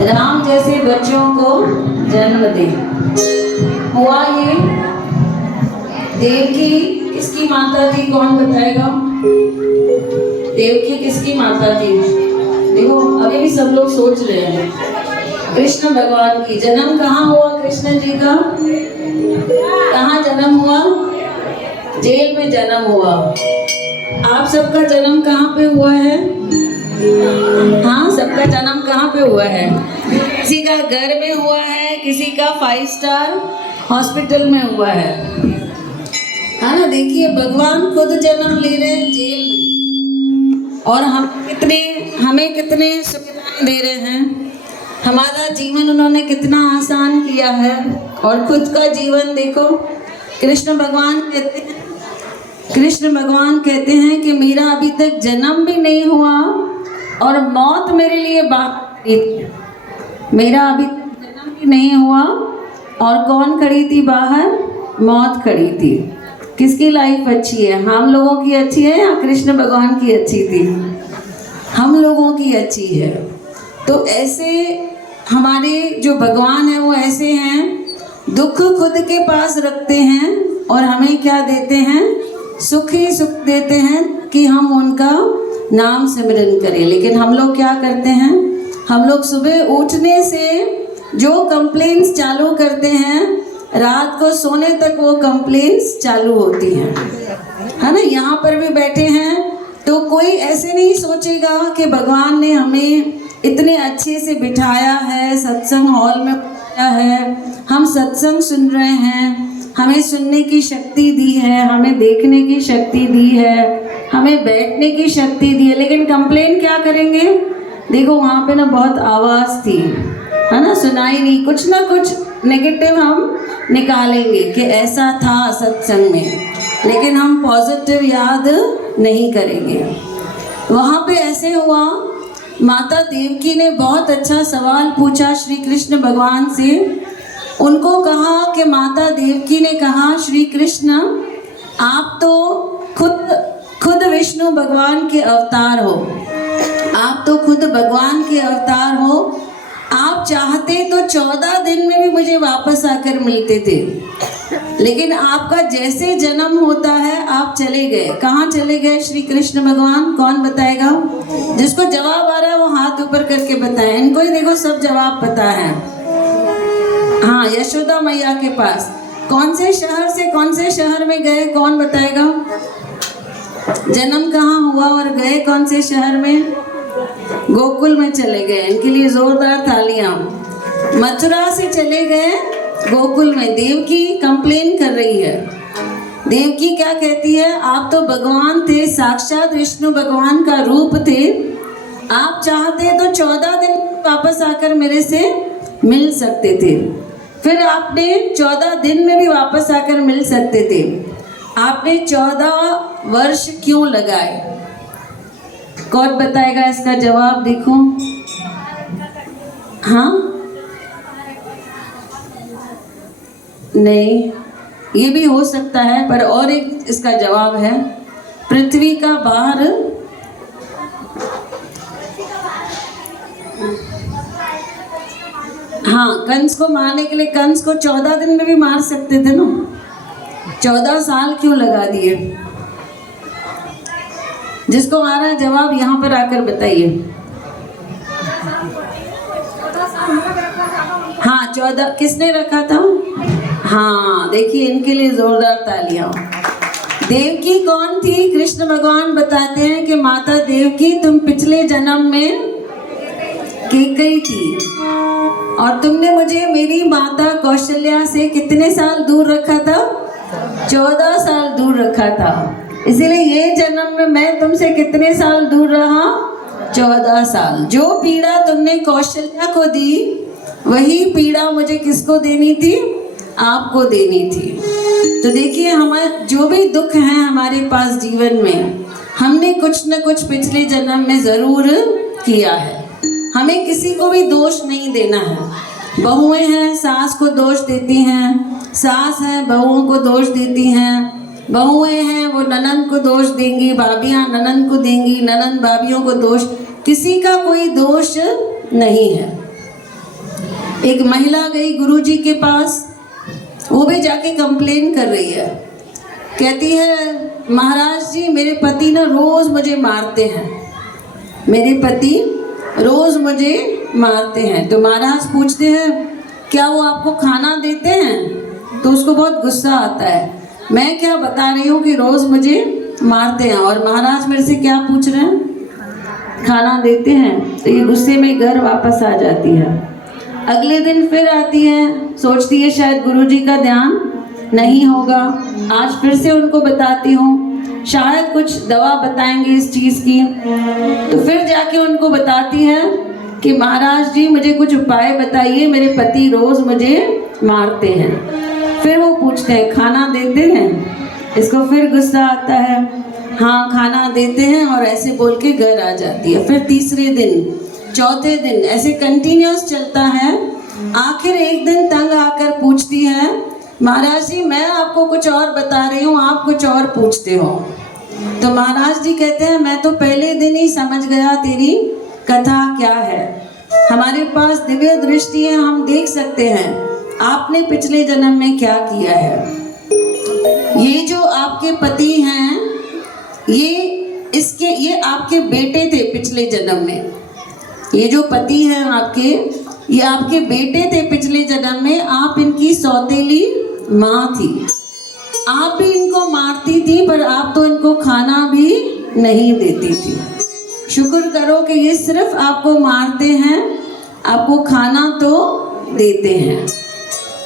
राम जैसे बच्चों को जन्म दे। हुआ ये देवकी किसकी माता थी, कौन बताएगा? देवकी किसकी माता थी? देखो अभी भी सब लोग सोच रहे हैं। कृष्ण भगवान की। जन्म कहाँ हुआ कृष्ण जी का? कहाँ जन्म हुआ? जेल में जन्म हुआ। आप सबका जन्म कहाँ पे हुआ है? हाँ, सबका जन्म कहाँ पे हुआ है? किसी का घर में हुआ है, किसी का 5 स्टार हॉस्पिटल में हुआ है ना। देखिए भगवान खुद जन्म ले रहे हैं जेल में, और हमें कितने सुविधाएं दे रहे हैं। हमारा जीवन उन्होंने कितना आसान किया है, और खुद का जीवन देखो। कृष्ण भगवान कहते हैं कि मेरा अभी तक जन्म भी नहीं हुआ और मौत मेरे लिए बात खड़ी थी। मेरा अभी तक जन्म भी नहीं हुआ और कौन खड़ी थी बाहर? मौत खड़ी थी। किसकी लाइफ अच्छी है? हम लोगों की अच्छी है या कृष्ण भगवान की अच्छी थी? हम लोगों की अच्छी है। तो ऐसे हमारे जो भगवान है वो ऐसे हैं, दुख खुद के पास रखते हैं और हमें क्या देते हैं? सुख ही सुख देते हैं कि हम उनका नाम सिमरन करें। लेकिन हम लोग क्या करते हैं? हम लोग सुबह उठने से जो कंप्लेंट्स चालू करते हैं, रात को सोने तक वो कंप्लेंट्स चालू होती हैं, है ना। यहाँ पर भी बैठे हैं तो कोई ऐसे नहीं सोचेगा कि भगवान ने हमें इतने अच्छे से बिठाया है, सत्संग हॉल में बिठाया है, हम सत्संग सुन रहे हैं, हमें सुनने की शक्ति दी है, हमें देखने की शक्ति दी है, हमें बैठने की शक्ति दी है। लेकिन कंप्लेन क्या करेंगे? देखो वहाँ पे ना बहुत आवाज़ थी, है ना, सुनाई नहीं, कुछ ना कुछ नेगेटिव हम निकालेंगे कि ऐसा था सत्संग में, लेकिन हम पॉजिटिव याद नहीं करेंगे। वहाँ पे ऐसे हुआ, माता देवकी ने बहुत अच्छा सवाल पूछा श्री कृष्ण भगवान से। उनको कहा कि माता देवकी ने कहा, श्री कृष्ण आप तो खुद विष्णु भगवान के अवतार हो, आप तो खुद भगवान के अवतार हो। आप चाहते तो 14 दिन में भी मुझे वापस आकर मिलते थे, लेकिन आपका जैसे जन्म होता है आप चले गए। कहाँ चले गए श्री कृष्ण भगवान? कौन बताएगा? जिसको जवाब आ रहा है वो हाथ ऊपर करके बताए। इनको ही देखो सब जवाब पता है। हाँ, यशोदा मैया के पास। कौन से शहर से कौन से शहर में गए? कौन बताएगा? जन्म कहाँ हुआ और गए कौन से शहर में? गोकुल में चले गए। इनके लिए जोरदार तालियां। मथुरा से चले गए गोकुल में। देवकी कंप्लेन कर रही है। देवकी क्या कहती है? आप तो भगवान थे, साक्षात विष्णु भगवान का रूप थे। आप चाहते तो 14 दिन वापस आकर मेरे से मिल सकते थे। फिर आपने 14 दिन में भी वापस आकर मिल सकते थे। आपने 14 वर्ष क्यों लगाए? कौन बताएगा इसका जवाब? देखो। हाँ, नहीं, ये भी हो सकता है, पर और एक इसका जवाब है, पृथ्वी का भार। हाँ, कंस को मारने के लिए कंस को 14 दिन में भी मार सकते थे ना, 14 साल क्यों लगा दिए? जिसको आ रहा है जवाब यहाँ पर आकर बताइए। हाँ, 14 किसने रखा था? हाँ, देखिए इनके लिए जोरदार तालियां। देवकी कौन थी? कृष्ण भगवान बताते हैं कि माता देवकी तुम पिछले जन्म में कैकेयी थी, और तुमने मुझे मेरी माता कौशल्या से कितने साल दूर रखा था? 14 साल दूर रखा था। इसीलिए ये जन्म में मैं तुमसे कितने साल दूर रहा? 14 साल। जो पीड़ा तुमने कौशल्या को दी, वही पीड़ा मुझे किसको देनी थी? आपको देनी थी। तो देखिए, हमारे जो भी दुख हैं हमारे पास जीवन में, हमने कुछ न कुछ पिछले जन्म में ज़रूर किया है। हमें किसी को भी दोष नहीं देना है। बहुएं हैं, सास को दोष देती हैं, सास हैं बहुओं को दोष देती हैं, बहुएं हैं वो ननंद को दोष देंगी, भाभियाँ ननंद को देंगी, ननंद भाभियों को दोष। किसी का कोई दोष नहीं है। एक महिला गई गुरुजी के पास, वो भी जाके कंप्लेन कर रही है। कहती है महाराज जी मेरे पति ना रोज़ मुझे मारते हैं, मेरे पति रोज़ मुझे मारते हैं। तो महाराज पूछते हैं क्या वो आपको खाना देते हैं? तो उसको बहुत गुस्सा आता है, मैं क्या बता रही हूँ कि रोज़ मुझे मारते हैं और महाराज मेरे से क्या पूछ रहे हैं, खाना देते हैं। तो ये गुस्से में घर वापस आ जाती है। अगले दिन फिर आती है, सोचती है शायद गुरुजी का ध्यान नहीं होगा, आज फिर से उनको बताती हूँ, शायद कुछ दवा बताएंगे इस चीज़ की। तो फिर जाके उनको बताती है कि महाराज जी मुझे कुछ उपाय बताइए, मेरे पति रोज़ मुझे मारते हैं। फिर वो पूछते हैं खाना देते हैं? इसको फिर गुस्सा आता है, हाँ खाना देते हैं, और ऐसे बोल के घर आ जाती है। फिर तीसरे दिन, चौथे दिन ऐसे कंटिन्यूस चलता है। आखिर एक दिन तंग आकर पूछती है महाराज जी मैं आपको कुछ और बता रही हूँ, आप कुछ और पूछते हो। तो महाराज जी कहते हैं मैं तो पहले दिन ही समझ गया तेरी कथा क्या है, हमारे पास दिव्य दृष्टि है, हम देख सकते हैं आपने पिछले जन्म में क्या किया है। ये जो आपके पति हैं ये आपके बेटे थे पिछले जन्म में, ये जो पति हैं आपके, ये आपके बेटे थे पिछले जन्म में, आप इनकी सौतेली माँ थी, आप भी इनको मारती थी पर आप तो इनको खाना भी नहीं देती थी। शुक्र करो कि ये सिर्फ आपको मारते हैं, आपको खाना तो देते हैं।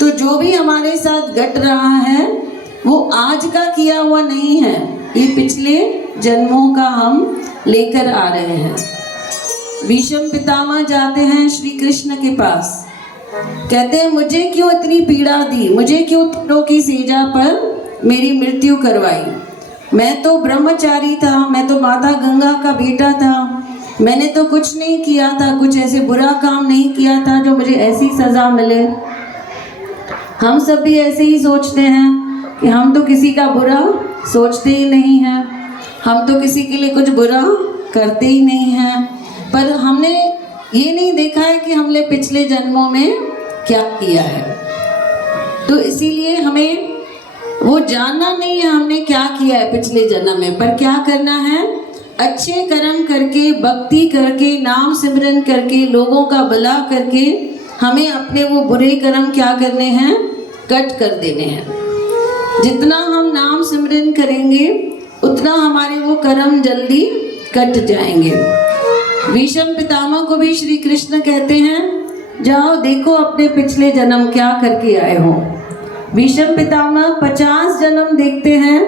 तो जो भी हमारे साथ घट रहा है वो आज का किया हुआ नहीं है, ये पिछले जन्मों का हम लेकर आ रहे हैं। भीष्म पितामह जाते हैं श्री कृष्ण के पास, कहते हैं मुझे क्यों इतनी पीड़ा दी, मुझे क्यों तीरों की सेजा पर मेरी मृत्यु करवाई, मैं तो ब्रह्मचारी था, मैं तो माता गंगा का बेटा था, मैंने तो कुछ नहीं किया था, कुछ ऐसे बुरा काम नहीं किया था जो मुझे ऐसी सज़ा मिले। हम सब भी ऐसे ही सोचते हैं कि हम तो किसी का बुरा सोचते ही नहीं हैं, हम तो किसी के लिए कुछ बुरा करते ही नहीं हैं, पर हमने ये नहीं देखा है कि हमने पिछले जन्मों में क्या किया है। तो इसीलिए हमें वो जानना नहीं है हमने क्या किया है पिछले जन्म में, पर क्या करना है, अच्छे कर्म करके, भक्ति करके, नाम सिमरन करके, लोगों का भला करके हमें अपने वो बुरे कर्म क्या करने हैं, कट कर देने हैं। जितना हम नाम सिमरन करेंगे उतना हमारे वो कर्म जल्दी कट जाएंगे। भीष्म पितामह को भी श्री कृष्ण कहते हैं जाओ देखो अपने पिछले जन्म क्या करके आए हो। भीष्म पितामह 50 जन्म देखते हैं,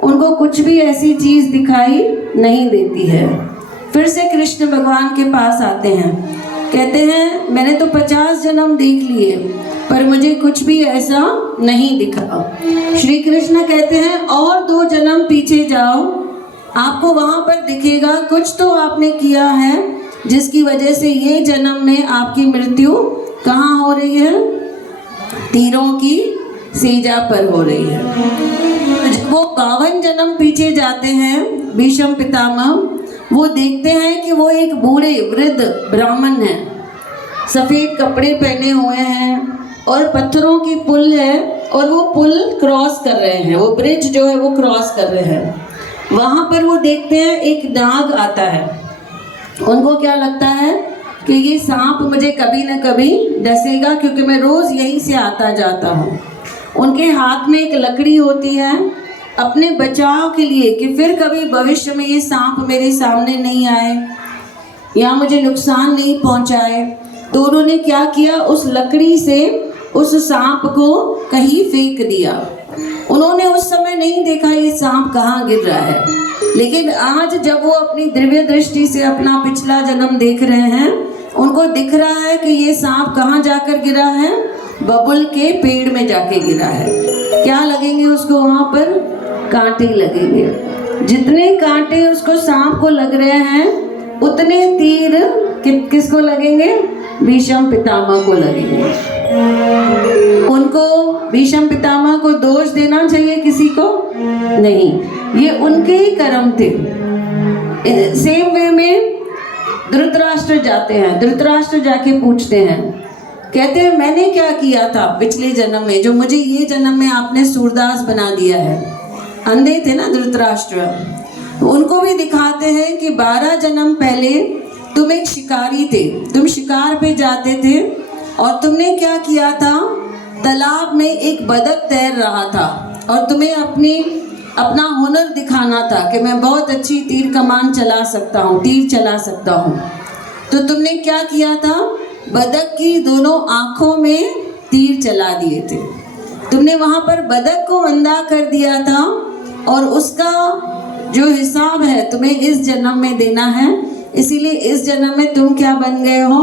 उनको कुछ भी ऐसी चीज़ दिखाई नहीं देती है। फिर से कृष्ण भगवान के पास आते हैं, कहते हैं मैंने तो 50 जन्म देख लिए पर मुझे कुछ भी ऐसा नहीं दिखा। श्री कृष्ण कहते हैं और 2 जन्म पीछे जाओ, आपको वहाँ पर दिखेगा कुछ तो आपने किया है जिसकी वजह से ये जन्म में आपकी मृत्यु कहाँ हो रही है, तीरों की सेजा पर हो रही है। वो 52 जन्म पीछे जाते हैं भीष्म पितामह, वो देखते हैं कि वो एक बूढ़े वृद्ध ब्राह्मण हैं, सफ़ेद कपड़े पहने हुए हैं और पत्थरों की पुल है और वो पुल क्रॉस कर रहे हैं, वो ब्रिज जो है वो क्रॉस कर रहे हैं। वहाँ पर वो देखते हैं एक नाग आता है, उनको क्या लगता है कि ये सांप मुझे कभी न कभी डसेगा क्योंकि मैं रोज़ यहीं से आता जाता हूँ। उनके हाथ में एक लकड़ी होती है अपने बचाव के लिए कि फिर कभी भविष्य में ये सांप मेरे सामने नहीं आए या मुझे नुकसान नहीं पहुँचाए। तो उन्होंने क्या किया, उस लकड़ी से उस सांप को कहीं फेंक दिया। उन्होंने उस समय नहीं देखा ये सांप कहाँ गिर रहा है, लेकिन आज जब वो अपनी दिव्य दृष्टि से अपना पिछला जन्म देख रहे हैं, उनको दिख रहा है कि ये सांप कहाँ जाकर गिरा है, बबुल के पेड़ में जाके गिरा है। क्या लगेंगे उसको, वहाँ पर कांटे लगेंगे। जितने कांटे उसको सांप को लग रहे हैं उतने तीर किसको लगेंगे, भीष्म पितामह को लगेंगे। उनको भीष्म पितामह को दोष देना चाहिए किसी को नहीं, ये उनके ही कर्म थे। सेम वे में धृतराष्ट्र जाते हैं, धृतराष्ट्र जाके पूछते हैं कहते हैं मैंने क्या किया था पिछले जन्म में जो मुझे ये जन्म में आपने सूरदास बना दिया है। अंधे थे ना धृतराष्ट्र, उनको भी दिखाते हैं कि 12 जन्म पहले तुम एक शिकारी थे, तुम शिकार पे जाते थे और तुमने क्या किया था, तालाब में एक बतख तैर रहा था और तुम्हें अपना हुनर दिखाना था कि मैं बहुत अच्छी तीर कमान चला सकता हूँ, तीर चला सकता हूँ। तो तुमने क्या किया था, बतख की दोनों आँखों में तीर चला दिए थे। तुमने वहाँ पर बतख को अंधा कर दिया था और उसका जो हिसाब है तुम्हें इस जन्म में देना है। इसीलिए इस जन्म में तुम क्या बन गए हो,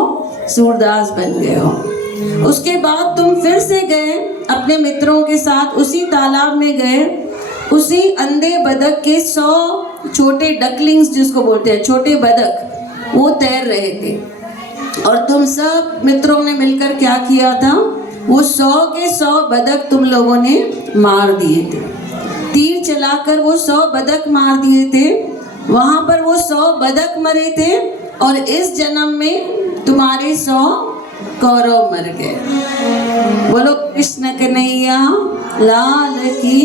सूरदास बन गए हो। उसके बाद तुम फिर से गए अपने मित्रों के साथ उसी तालाब में गए, उसी अंधे बतख के 100 छोटे डकलिंग्स जिसको बोलते हैं, छोटे बतख, वो तैर रहे थे और तुम सब मित्रों ने मिलकर क्या किया था, वो 100 के 100 बतख तुम लोगों ने मार दिए थे। तीर चलाकर वो 100 बतख मार दिए थे। वहाँ पर वो 100 बतख मरे थे और इस जन्म में तुम्हारे 100 कौरव मर गए। बोलो कृष्ण कन्हैया लाल की।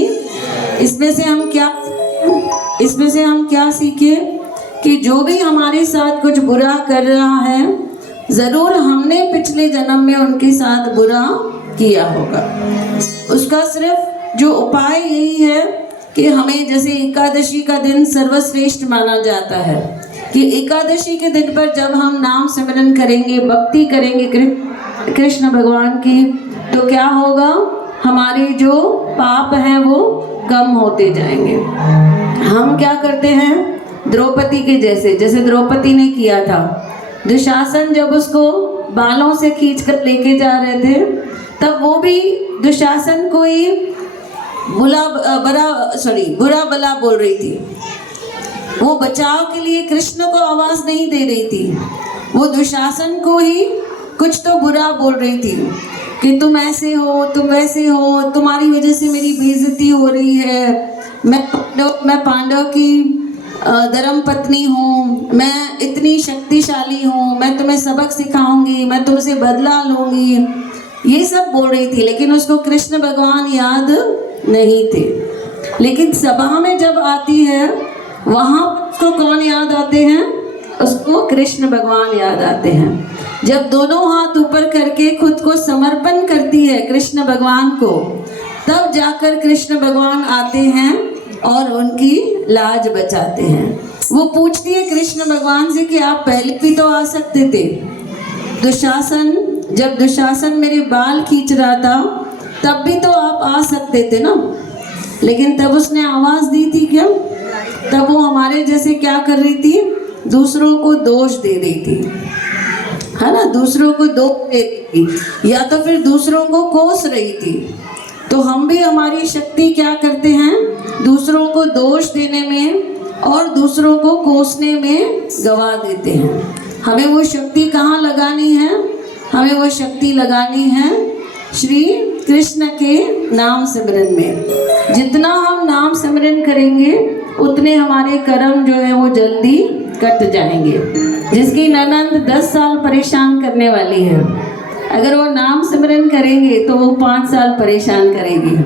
इसमें से हम क्या सीखे कि जो भी हमारे साथ कुछ बुरा कर रहा है, ज़रूर हमने पिछले जन्म में उनके साथ बुरा किया होगा। उसका सिर्फ जो उपाय यही है कि हमें, जैसे एकादशी का दिन सर्वश्रेष्ठ माना जाता है, कि एकादशी के दिन पर जब हम नाम सिमरन करेंगे, भक्ति करेंगे कृष्ण भगवान की, तो क्या होगा, हमारे जो पाप हैं वो कम होते जाएंगे। हम क्या करते हैं, द्रौपदी के जैसे द्रौपदी ने किया था, दुशासन जब उसको बालों से खींचकर लेके जा रहे थे, तब वो भी दुशासन को ही बुरा भला बोल रही थी। वो बचाव के लिए कृष्ण को आवाज नहीं दे रही थी, वो दुशासन को ही कुछ तो बुरा बोल रही थी कि तुम ऐसे हो, तुम वैसे हो, तुम्हारी वजह से मेरी बेइज्जती हो रही है, मैं पांडव की धर्म पत्नी हूँ, मैं इतनी शक्तिशाली हूँ, मैं तुम्हें सबक सिखाऊंगी, मैं तुमसे बदला लूँगी, ये सब बोल रही थी। लेकिन उसको कृष्ण भगवान याद नहीं थे। लेकिन सभा में जब आती है, वहाँ उसको कौन याद आते हैं, उसको कृष्ण भगवान याद आते हैं। जब दोनों हाथ ऊपर करके खुद को समर्पण करती है कृष्ण भगवान को, तब जाकर कृष्ण भगवान आते हैं और उनकी लाज बचाते हैं। वो पूछती है कृष्ण भगवान से कि आप पहले भी तो आ सकते थे, जब दुशासन मेरे बाल खींच रहा था तब भी तो आप आ सकते थे ना, लेकिन तब उसने आवाज दी थी क्या? तब वो हमारे जैसे क्या कर रही थी, दूसरों को दोष दे रही थी, है ना, दूसरों को दोष दे रही थी, या तो फिर दूसरों को कोस रही थी। तो हम भी हमारी शक्ति क्या करते हैं, दूसरों को दोष देने में और दूसरों को कोसने में गवा देते हैं। हमें वो शक्ति कहाँ लगानी है, हमें वो शक्ति लगानी है श्री कृष्ण के नाम सिमरन में। जितना हम नाम सिमरन करेंगे उतने हमारे कर्म जो है वो जल्दी कट जाएंगे। जिसकी ननंद 10 साल परेशान करने वाली है, अगर वो नाम सिमरन करेंगे तो वो 5 साल परेशान करेगी,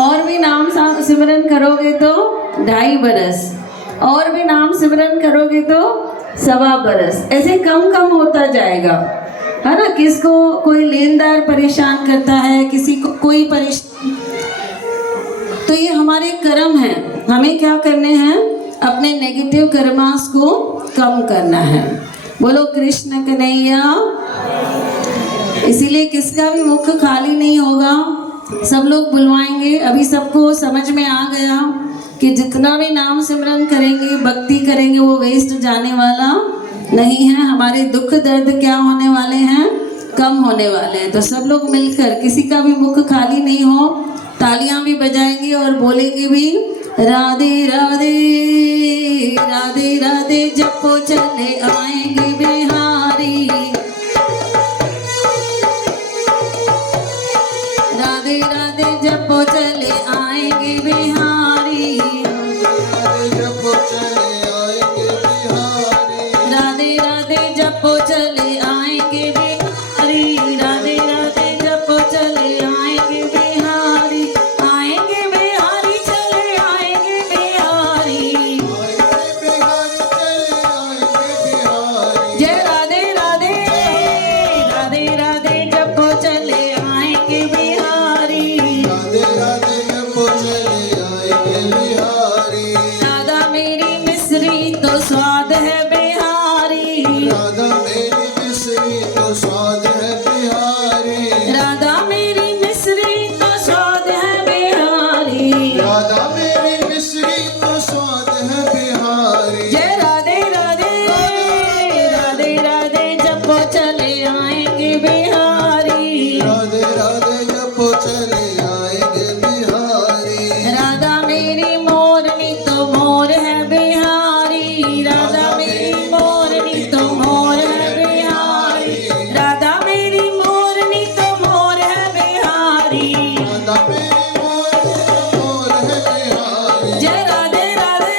और भी नाम सिमरन करोगे तो 2.5 बरस, और भी नाम सिमरन करोगे तो 1.25 बरस, ऐसे कम कम होता जाएगा, है ना। किसको कोई लेनदार परेशान करता है, किसी को कोई परेशान, तो ये हमारे कर्म हैं। हमें क्या करने हैं, अपने नेगेटिव कर्मास को कम करना है। बोलो कृष्ण कन्हैया। इसीलिए किसका भी मुख खाली नहीं होगा, सब लोग बुलवाएंगे। अभी सबको समझ में आ गया कि जितना भी नाम सिमरन करेंगे, भक्ति करेंगे, वो वेस्ट जाने वाला नहीं है। हमारे दुख दर्द क्या होने वाले हैं, कम होने वाले हैं। तो सब लोग मिलकर, किसी का भी मुख खाली नहीं हो, तालियां भी बजाएंगे और बोलेंगे भी राधे राधे राधे राधे, जपो चले आएंगे बिहारी, राधे राधे जपो चले आएंगे बिहारी, जपो चले आएंगे बिहारी, राधे राधे जपो चले आएंगे बिहारी, राधे स्वाद है बिहारी। राधा मेरी मिश्री तो स्वाद है बिहारी। राधा मेरी मिश्री तो स्वाद है बिहारी। जय राधे राधे राधे राधे जपो चले आएंगे बिहारी। राधे राधे जपो चले आएंगे बिहारी। राधा मेरी मोरनी तो मोर है बिहारी। राधा मेरी मोरनी तो मोर है बिहारी। राधा मेरी मोरनी तो मोर है बिहारी। राधा मेरी मोर है बिहारी। जय राधे राधे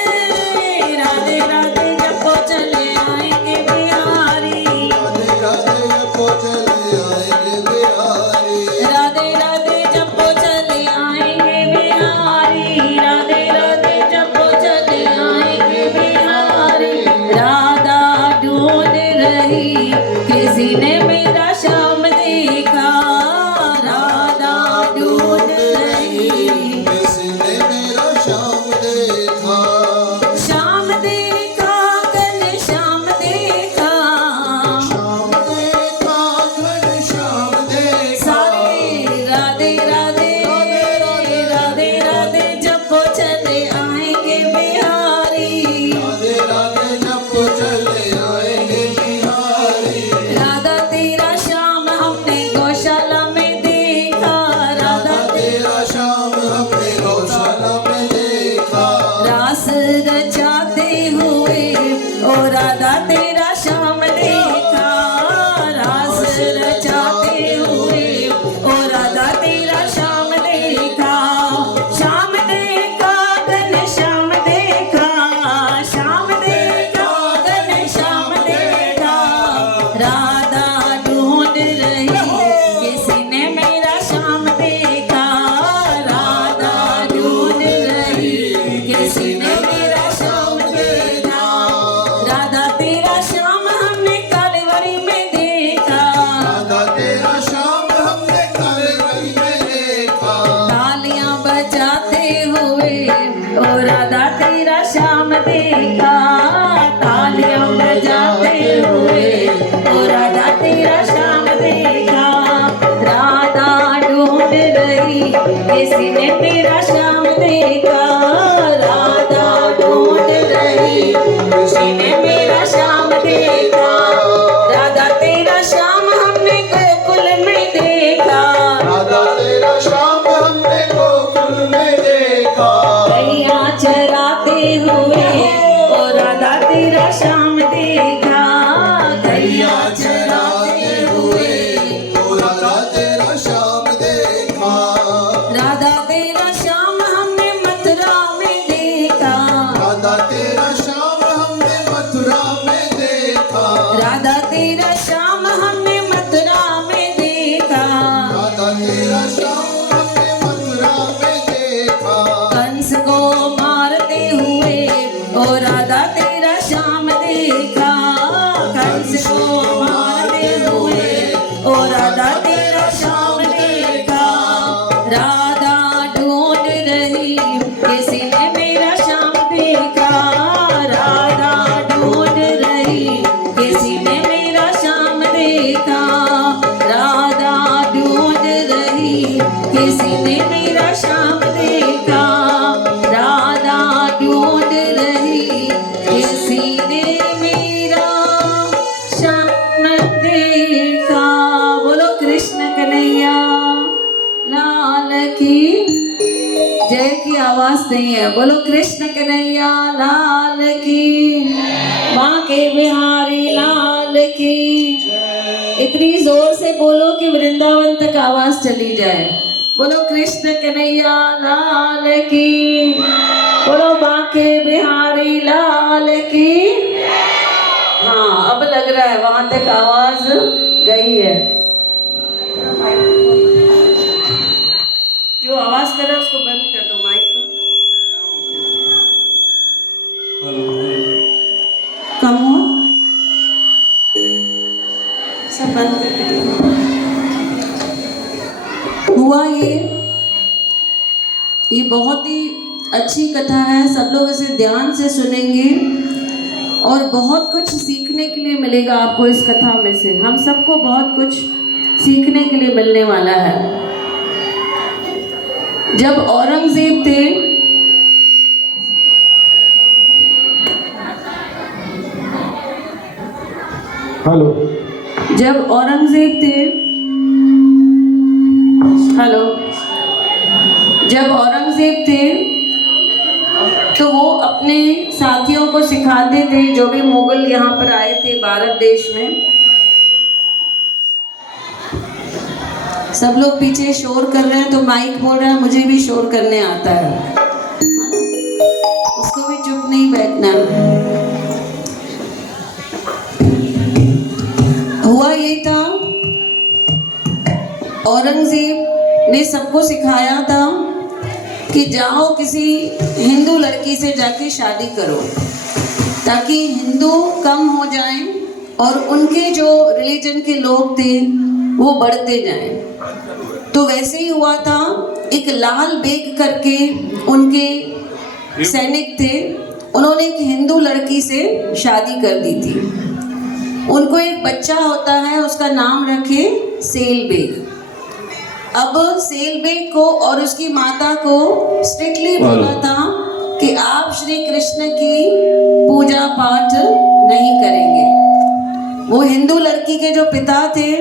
राधे राधे जपो चले आएंगे बिहारी। राधे राधे जपो चले आएंगे बिहारी। राधे राधे जपो चले आएंगे बिहारी। राधे राधे जपो चले आएंगे बिहारी। राधा ढूंढ रही किसी ने मेरा श्याम देखा। राधा ढूंढ रही किसी ने मेरा श्याम देखा। श्याम देखा घन श्याम देखा। श्याम देखा घन श्याम देखा। सारे राधे राधे राधे राधे जपो चले आएंगे बिहारी। राधे राधे जपो चले आएंगे बिहारी। राधा तेरा श्याम हमने गौशाला में देखा। राधा तेरा श्याम हमने गौशाला में देखा। रास रचाते हुए ओ राधा तेरा श्याम देखा। रास रचाते हुए ओ राधा तेरा श्याम देखा। श्याम देखा घन श्याम देखा। श्याम देखा घन श्याम देखा। राधा ढूंढ रही किसी ने मेरा श्याम देखा। राधा ढूंढ रही किसी ने मेरा श्याम देखा। राधा तेरा श्याम हमने कालीवरी में देखा। राधा तेरा श्याम हमने कालीवरी में देखा। तालियां बजाते हुए ओ राधा तेरा श्याम देखा। तालियां बजाते हुए ओ राधा तेरा श्याम देखा। राधा ढूंढ रही किसी ने मेरा श्याम देखा। राधा ढूंढ रही किसी ने मेरा श्याम देखा। राधा तेरा श्याम हमने गोकुल में देखा। राधा तेरा श्याम हमने गोकुल में देखा। गैया चराते हुए ओ राधा तेरा श्याम देखा। गैया चराते हुए ओ राधा तेरा श्याम देखा। राधा तेरा श्याम हमने मथुरा में देखा। राधा तेरा श्याम हमने मथुरा में देखा। राधा तेरा श्याम हमने मथुरा में देखा। राधा तेरा श्याम हमने मथुरा में देखा। कंस को मारते हुए ओ राधा तेरा श्याम देखा। कंस को मारते हुए ओ राधा तेरा श्याम देखा। राधा ढूंढ रही किसी ने मेरा श्याम देखा। राधा ढूंढ रही किसी ने मेरा श्याम देखा। राधा ढूंढ रही किसी ने मेरा श्याम देखा। राधा ढूंढ रही किसी ने मेरा श्याम देखा। बोलो कृष्ण कन्हैया लाल की जय की आवाज नहीं है। बोलो कृष्ण कन्हैया लाल की। माँ के बिहारी लाल की। इतनी जोर से बोलो कि वृंदावन तक आवाज चली जाए। बोलो कृष्ण कन्हैया लाल की। बोलो बांके बिहारी लाल की। हाँ अब लग रहा है वहां तक आवाज गई है। जो आवाज कर रहा है उसको बंद कर दो माइक को। कम हो सब बंद करके दो। हुआ ये बहुत ही अच्छी कथा है। सब लोग इसे ध्यान से सुनेंगे और बहुत कुछ सीखने के लिए मिलेगा आपको इस कथा में से। हम सबको बहुत कुछ सीखने के लिए मिलने वाला है। जब औरंगजेब थे, हेलो, जब औरंगजेब थे, हेलो, जब औरंगजेब थे तो वो अपने साथियों को सिखाते थे, जो भी मुगल यहाँ पर आए थे भारत देश में। सब लोग पीछे शोर कर रहे हैं तो माइक बोल रहा है मुझे भी शोर करने आता है, उसको भी चुप नहीं बैठना। हुआ ये था, औरंगजेब ने सबको सिखाया था कि जाओ किसी हिंदू लड़की से जाके शादी करो, ताकि हिंदू कम हो जाएं और उनके जो रिलीजन के लोग थे वो बढ़ते जाएं। तो वैसे ही हुआ था। एक लाल बेग करके उनके सैनिक थे, उन्होंने एक हिंदू लड़की से शादी कर दी थी। उनको एक बच्चा होता है, उसका नाम रखे सेल बेग। अब सेल बेग को और उसकी माता को स्ट्रिक्टली बोला था कि आप श्री कृष्ण की पूजा पाठ नहीं करेंगे। वो हिंदू लड़की के जो पिता थे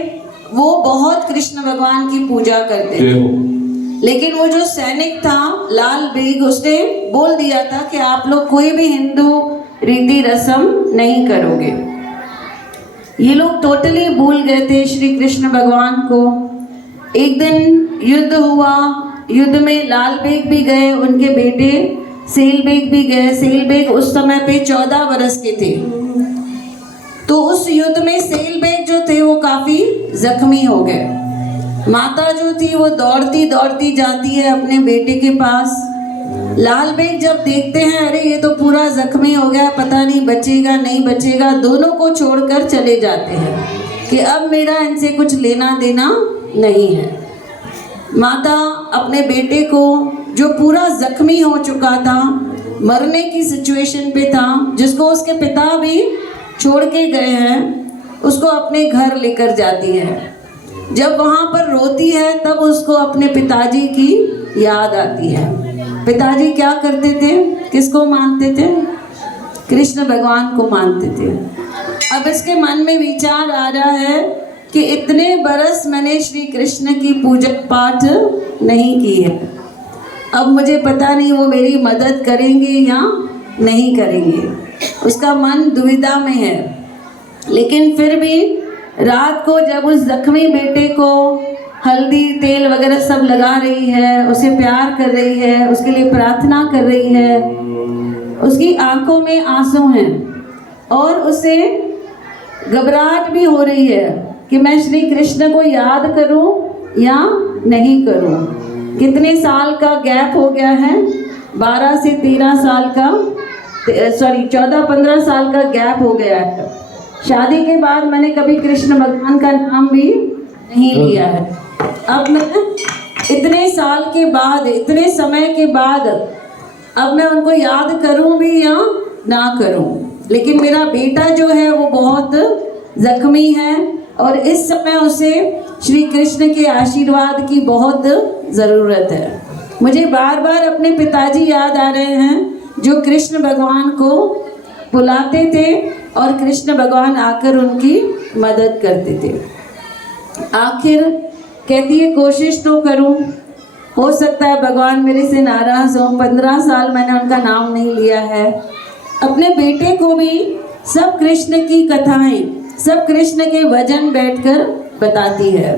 वो बहुत कृष्ण भगवान की पूजा करते थे, लेकिन वो जो सैनिक था लाल बेग, उसने बोल दिया था कि आप लोग कोई भी हिंदू रीति रस्म नहीं करोगे। ये लोग टोटली भूल गए थे श्री कृष्ण भगवान को। एक दिन युद्ध हुआ, युद्ध में लाल बेग भी गए, उनके बेटे सेल बेग भी गए। सेल बेग उस समय पे 14 वर्ष के थे। तो उस युद्ध में सेल बेग जो थे वो काफी जख्मी हो गए। माता जो थी वो दौड़ती दौड़ती जाती है अपने बेटे के पास। लाल बेग जब देखते हैं अरे ये तो पूरा जख्मी हो गया, पता नहीं बचेगा नहीं बचेगा, दोनों को छोड़कर चले जाते हैं कि अब मेरा इनसे कुछ लेना देना नहीं है। माता अपने बेटे को, जो पूरा जख्मी हो चुका था, मरने की सिचुएशन पे था, जिसको उसके पिता भी छोड़ के गए हैं, उसको अपने घर लेकर जाती है। जब वहाँ पर रोती है तब उसको अपने पिताजी की याद आती है। पिताजी क्या करते थे, किसको मानते थे? कृष्ण भगवान को मानते थे। अब इसके मन में विचार आ रहा है कि इतने बरस मैंने श्री कृष्ण की पूजा पाठ नहीं की है, अब मुझे पता नहीं वो मेरी मदद करेंगे या नहीं करेंगे। उसका मन दुविधा में है। लेकिन फिर भी रात को जब उस जख्मी बेटे को हल्दी तेल वगैरह सब लगा रही है, उसे प्यार कर रही है, उसके लिए प्रार्थना कर रही है, उसकी आंखों में आंसू हैं और उसे घबराहट भी हो रही है कि मैं श्री कृष्ण को याद करूं या नहीं करूं। कितने साल का गैप हो गया है, 12 से 13 साल का, सॉरी 14-15 साल का गैप हो गया है। शादी के बाद मैंने कभी कृष्ण भगवान का नाम भी नहीं लिया है। अब मैं इतने साल के बाद, इतने समय के बाद, अब मैं उनको याद करूं भी या ना करूं। लेकिन मेरा बेटा जो है वो बहुत जख्मी है और इस समय उसे श्री कृष्ण के आशीर्वाद की बहुत ज़रूरत है। मुझे बार बार अपने पिताजी याद आ रहे हैं जो कृष्ण भगवान को बुलाते थे और कृष्ण भगवान आकर उनकी मदद करते थे। आखिर कहती है कोशिश तो करूं, हो सकता है भगवान मेरे से नाराज़ हो। 15 साल मैंने उनका नाम नहीं लिया है। अपने बेटे को भी सब कृष्ण की कथाएं, सब कृष्ण के भजन बैठकर बताती है।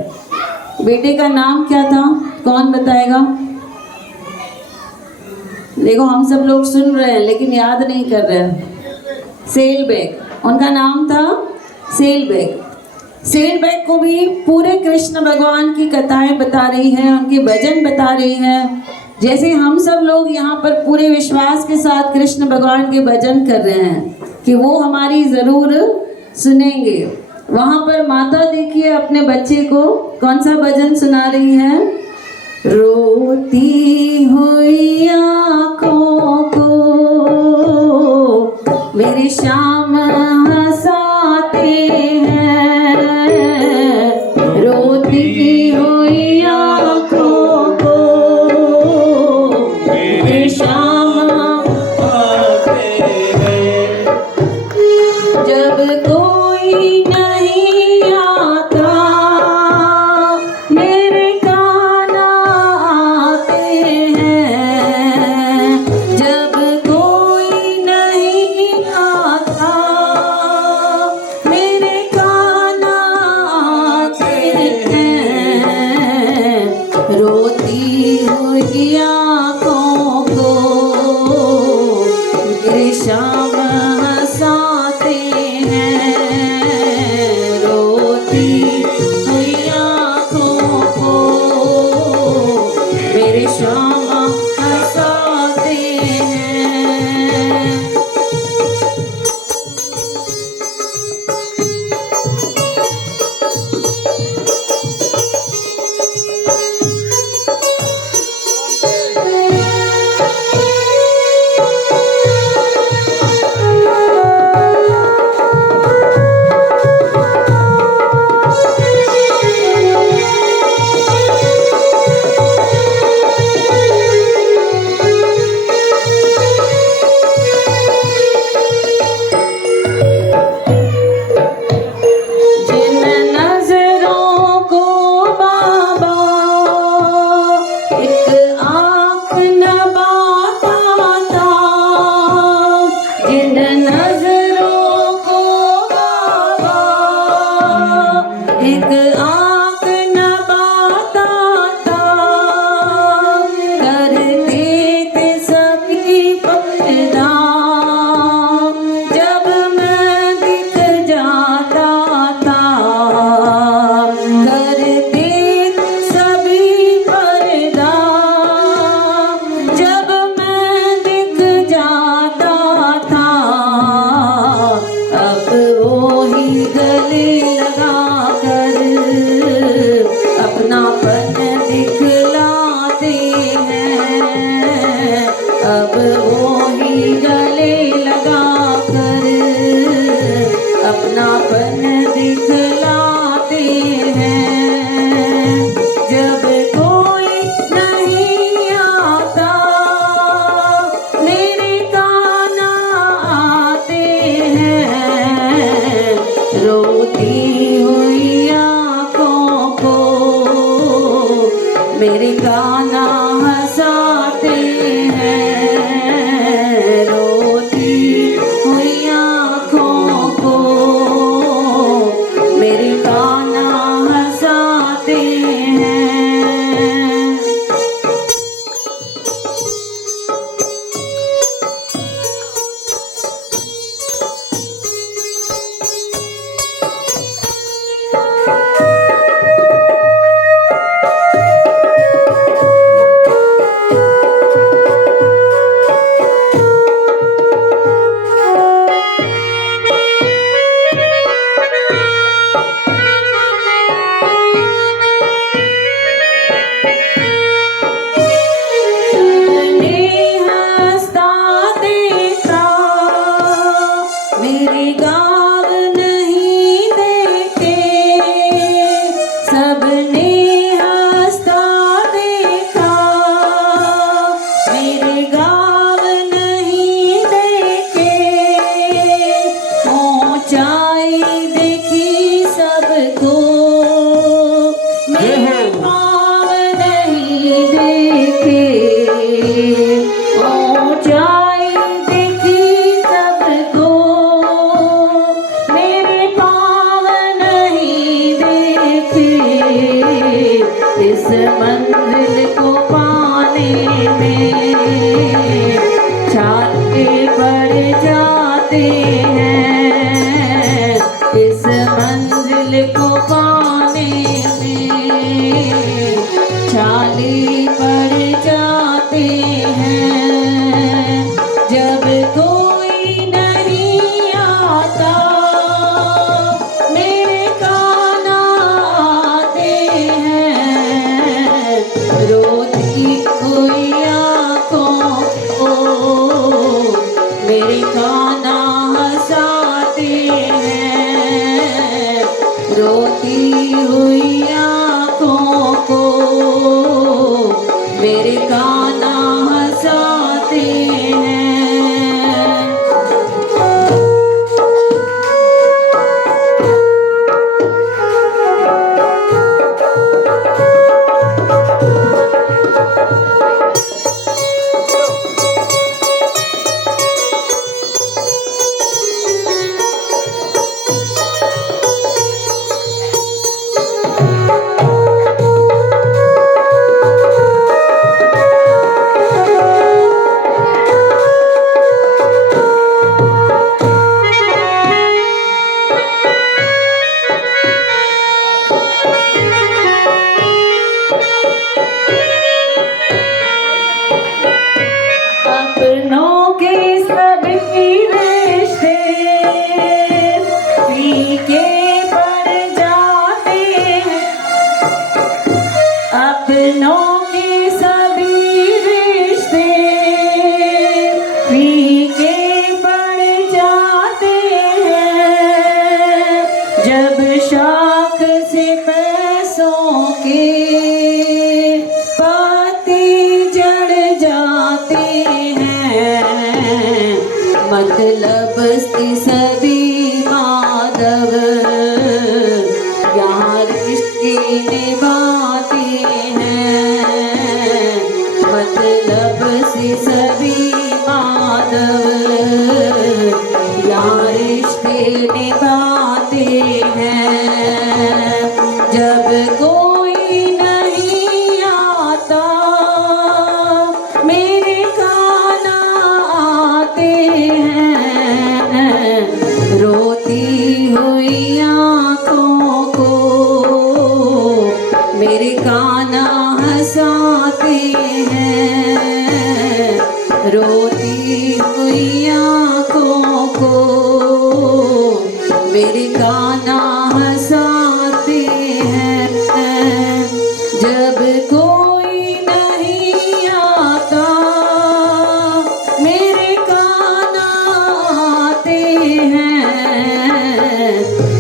बेटे का नाम क्या था, कौन बताएगा? देखो हम सब लोग सुन रहे हैं लेकिन याद नहीं कर रहे हैं। सेल बेग उनका नाम था, सेल बेग। सेल बेग को भी पूरे कृष्ण भगवान की कथाएं बता रही है, उनके भजन बता रही है। जैसे हम सब लोग यहाँ पर पूरे विश्वास के साथ कृष्ण भगवान के भजन कर रहे हैं कि वो हमारी ज़रूर सुनेंगे। वहाँ पर माता देखिए अपने बच्चे को कौन सा भजन सुना रही है? रोती हुई आँखों को मेरी शाम आँख नबाता था, करते थे सभी पर्दा, जब मैं दिख जाता था, करते थे सभी पर्दा, जब मैं दिख जाता था, अब वो ही गले लगा कर अपनापन दिखलाते हैं, अब वो ही गले लगा कर अपनापन दिखलाते हैं। जब कोई नहीं आता मेरे कान आते हैं, रोती हुई आँखों को मेरे गाना हंसाते हैं, रोती हुई आँखों को मेरे गाना हंसाते हैं। सबने हंसता देखा, मेरे गाँव नहीं देखे, सबने हंसता देखा, मेरे गाँव नहीं देखे, ऊंचाई देखी सबको, मेरे पाँव नहीं देखे, ऊंचाई देखी सबको, मेरे पाँव नहीं देखे, इस मंजिल को पाने में छाते पड़ जाते हैं, इस मंजिल को पाने में छाले पड़ जाते हैं। जब कोई नहीं आता मेरे कान आते हैं, रोती हुई आँखों को मेरे गाना हंसाते हैं, रोती हुई आँखों को मेरे गाना हंसाते हैं। अपनों के सभी रिश्ते फीके पड़ जाते हैं, अपनों के सभी रिश्ते फीके पड़ जाते हैं, जब शौक से पैसों के पाते जड़ जाते हैं, मतलब से सभी माधव यहाँ रिश्ते निभाते हैं, मतलब से सभी माधव यहाँ रिश्ते निभाते हैं। जब मेरे कान्हा हंसाते हैं रोती हुई आँखों को, मेरे कान्हा हंसाते हैं जब कोई नहीं आता, मेरे कान्हा आते हैं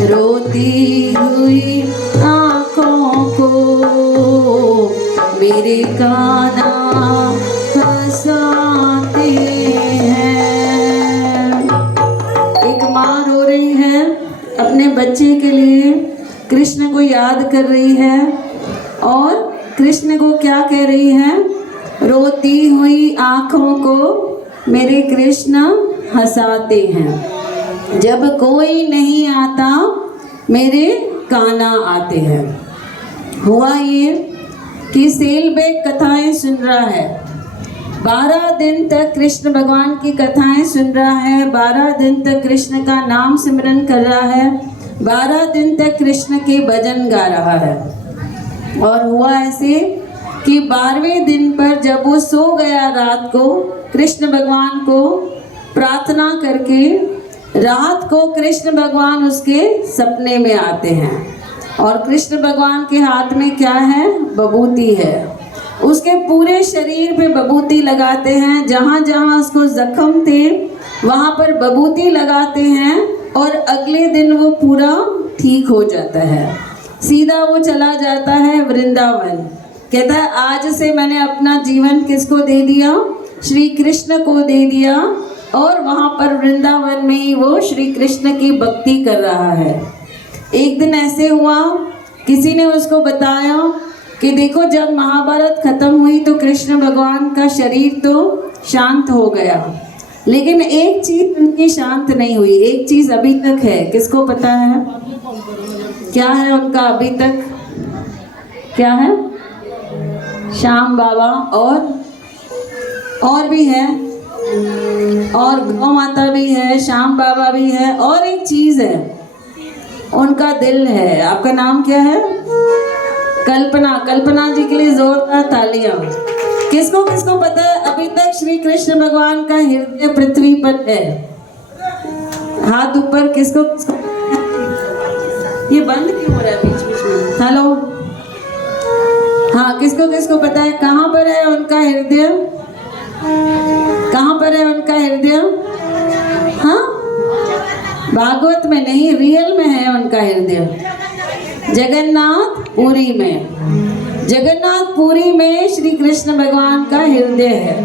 रोती हुई आँखों को, मेरे कान्हा हंसाते हैं। एक माँ रो रही है अपने बच्चे के लिए, कृष्ण को याद कर रही है और कृष्ण को क्या कह रही है, रोती हुई आँखों को मेरे कृष्ण हंसाते हैं, जब कोई नहीं आता मेरे कान्हा आते हैं। हुआ ये कि सेलबेग कथाएं सुन रहा है, 12 दिन तक कृष्ण भगवान की कथाएं सुन रहा है, 12 दिन तक कृष्ण का नाम सिमरन कर रहा है, 12 दिन तक कृष्ण के भजन गा रहा है। और हुआ ऐसे कि 12वें दिन पर जब वो सो गया रात को, कृष्ण भगवान को प्रार्थना करके, रात को कृष्ण भगवान उसके सपने में आते हैं और कृष्ण भगवान के हाथ में क्या है, बबूती है। उसके पूरे शरीर पे बबूती लगाते हैं, जहाँ जहाँ उसको जख्म थे वहाँ पर बबूती लगाते हैं और अगले दिन वो पूरा ठीक हो जाता है। सीधा वो चला जाता है वृंदावन। कहता है आज से मैंने अपना जीवन किसको दे दिया, श्री कृष्ण को दे दिया, और वहाँ पर वृंदावन में ही वो श्री कृष्ण की भक्ति कर रहा है। एक दिन ऐसे हुआ, किसी ने उसको बताया कि देखो जब महाभारत खत्म हुई तो कृष्ण भगवान का शरीर तो शांत हो गया, लेकिन एक चीज उनकी शांत नहीं हुई, एक चीज अभी तक है। किसको पता है क्या है उनका अभी तक? क्या है? श्याम बाबा और भी है, और गौ माता भी है, श्याम बाबा भी है, और एक चीज है, उनका दिल है। आपका नाम क्या है? कल्पना। कल्पना जी के लिए जोरदार तालियां। किसको किसको पता है अभी तक श्री कृष्ण भगवान का हृदय पृथ्वी पर है? हाथ ऊपर। किसको किसको? ये बंद क्यों हो रहा है बीच बीच में? हेलो, हाँ, किसको किसको पता है कहाँ पर है उनका हृदय? कहाँ पर है उनका हृदय? हाँ, भागवत में नहीं, रियल में है उनका हृदय। जगन्नाथपुरी में, जगन्नाथपुरी में श्री कृष्ण भगवान का हृदय है।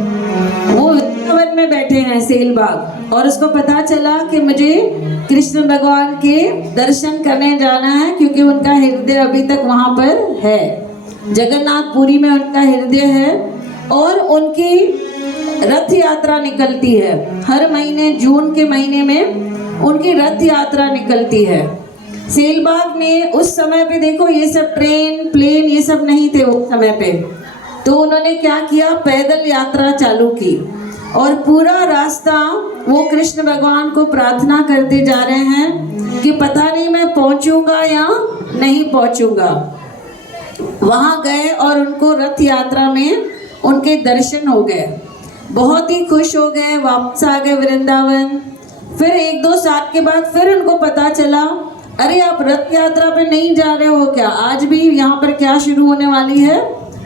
वो वृंदावन में बैठे हैं सेलबाग, और उसको पता चला कि मुझे कृष्ण भगवान के दर्शन करने जाना है, क्योंकि उनका हृदय अभी तक वहाँ पर है। जगन्नाथपुरी में उनका हृदय है, और उनकी रथ यात्रा निकलती है हर महीने, जून के महीने में उनकी रथ यात्रा निकलती है। सेलबाग ने उस समय पे देखो ये सब ट्रेन प्लेन ये सब नहीं थे उस समय पे, तो उन्होंने क्या किया, पैदल यात्रा चालू की, और पूरा रास्ता वो कृष्ण भगवान को प्रार्थना करते जा रहे हैं कि पता नहीं मैं पहुंचूंगा या नहीं पहुंचूंगा। वहां गए और उनको रथ यात्रा में उनके दर्शन हो गए, बहुत ही खुश हो गए, वापस आ गए वृंदावन। फिर 1-2 साल के बाद फिर उनको पता चला, अरे आप रथ यात्रा पे नहीं जा रहे हो क्या? आज भी यहाँ पर क्या शुरू होने वाली है?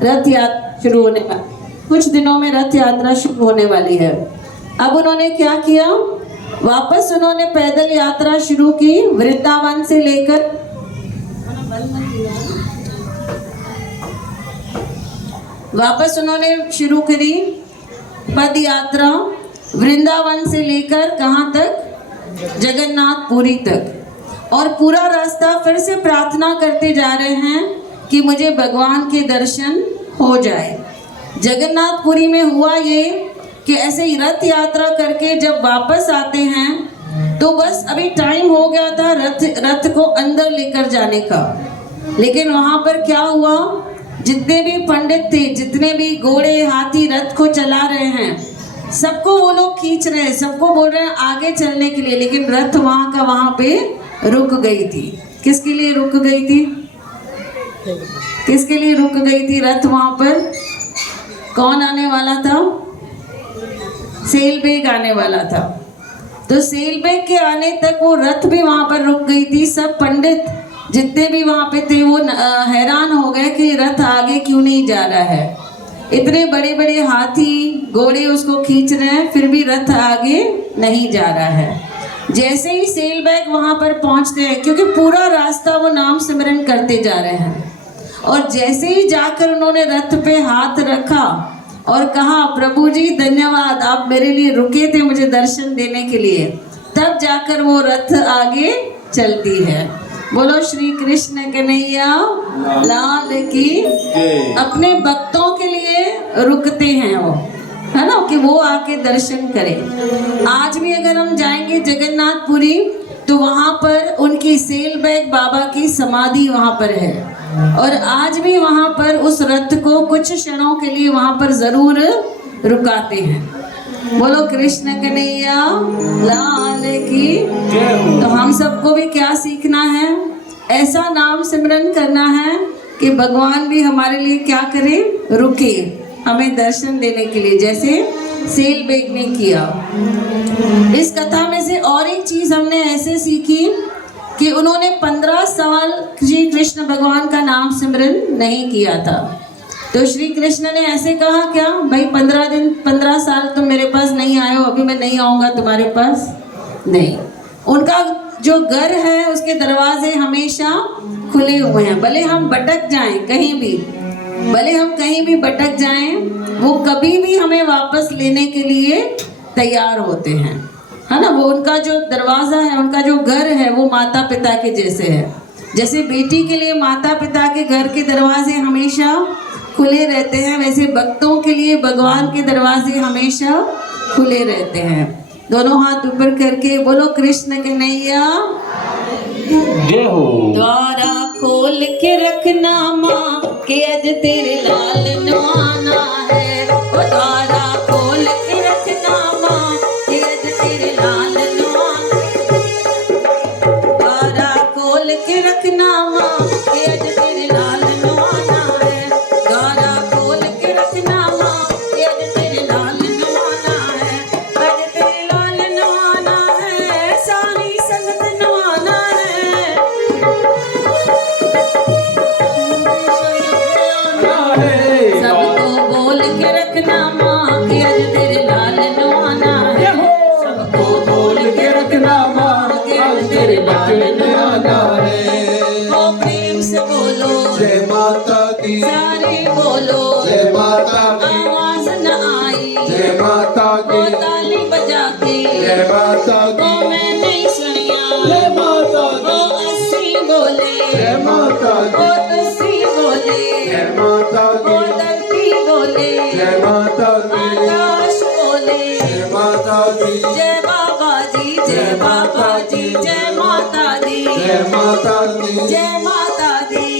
रथ यात्रा शुरू होने वाली, कुछ दिनों में रथ यात्रा शुरू होने वाली है। अब उन्होंने क्या किया, वापस उन्होंने पैदल यात्रा शुरू की वृंदावन से लेकर, वापस उन्होंने शुरू करी पद यात्रा वृंदावन से लेकर कहाँ तक? जगन्नाथपुरी तक। और पूरा रास्ता फिर से प्रार्थना करते जा रहे हैं कि मुझे भगवान के दर्शन हो जाए। जगन्नाथपुरी में हुआ ये कि ऐसे ही रथ यात्रा करके जब वापस आते हैं तो बस अभी टाइम हो गया था रथ को अंदर लेकर जाने का, लेकिन वहाँ पर क्या हुआ, जितने भी पंडित थे, जितने भी घोड़े हाथी रथ को चला रहे हैं, सबको वो लोग खींच रहे हैं, सबको बोल रहे हैं आगे चलने के लिए, लेकिन रथ वहाँ का वहाँ पे रुक गई थी। किसके लिए रुक गई थी? किसके लिए रुक गई थी रथ वहां पर? कौन आने वाला था? सेलबेग आने वाला था। तो सेलबेग के आने तक वो रथ भी वहां पर रुक गई थी। सब पंडित जितने भी वहां पे थे वो हैरान हो गए कि रथ आगे क्यों नहीं जा रहा है। इतने बड़े बड़े हाथी घोड़े उसको खींच रहे हैं, फिर भी रथ आगे नहीं जा रहा है। जैसे ही सेलबैग वहां पर पहुंचते हैं, क्योंकि पूरा रास्ता वो नाम सिमरन करते जा रहे हैं, और जैसे ही जाकर उन्होंने रथ पे हाथ रखा और कहा प्रभु जी धन्यवाद, आप मेरे लिए रुके थे मुझे दर्शन देने के लिए, तब जाकर वो रथ आगे चलती है। बोलो श्री कृष्ण कन्हैया लाल की। अपने भक्तों के लिए रुकते हैं वो, है ना, कि वो आके दर्शन करें। आज भी अगर हम जाएंगे जगन्नाथपुरी तो वहाँ पर उनकी सेलबैग बाबा की समाधि वहाँ पर है, और आज भी वहाँ पर उस रथ को कुछ क्षणों के लिए वहाँ पर जरूर रुकाते हैं। बोलो कृष्ण कन्हैया लाल की। तो हम सबको भी क्या सीखना है? ऐसा नाम सिमरन करना है कि भगवान भी हमारे लिए क्या करे, रुके हमें दर्शन देने के लिए, जैसे सेलबेग ने किया। इस कथा में से और एक चीज हमने ऐसे सीखी कि उन्होंने 15 साल श्री कृष्ण भगवान का नाम सिमरन नहीं किया था। तो श्री कृष्ण ने ऐसे कहा क्या, भाई 15 साल तुम मेरे पास नहीं आए हो, अभी मैं नहीं आऊँगा तुम्हारे पास? नहीं, उनका जो घर है उसके दरवाजे हमेशा खुले हुए हैं। भले हम भटक जाएं कहीं भी, भले हम कहीं भी भटक जाएं, वो कभी भी हमें वापस लेने के लिए तैयार होते हैं, है ना। वो उनका जो दरवाज़ा है, उनका जो घर है, वो माता पिता के जैसे है। जैसे बेटी के लिए माता पिता के घर के दरवाजे हमेशा खुले रहते हैं, वैसे भक्तों के लिए भगवान के दरवाजे हमेशा खुले रहते हैं। दोनों हाथ ऊपर करके बोलो कृष्ण कन्हैया जय हो। द्वारा खोल के रखना माँ के अज तेरे लाल नवाना है। वो द्वारा खोल के रखना माँ के अज तेरे लाल नवाना। द्वारा खोल के रखना माँ के अज तेरे लाल नवाना है। द्वारा खोल के रखना माँ के अज तेरे लाल नवाना है। अज तेरे लाल नवाना है, सारी संगत नवाना है। सबको बोल के रखना माँ कि आज तेरे लाल नवाना है। सबको बोल के रखना माँ कि आज तेरे लाल नवाना है। ओ प्रेम से बोलो जय माता दी, सारे बोलो जय माता दी, आवाज न आई जय माता ओ दी, ताली बजा के जय माता ओ दी, मैं नहीं सुनिया जय माता ओ दी, अस्सी बोले जय माता ओ दी, तुसी बोले जय माता ओ दी, धरती बोले जय माता दी, आकाश बोले जय माता दी, जय बाबा जी, जय बाबा जी, जय माता दी, जय माता दी, जय माता दी, जय माता दी,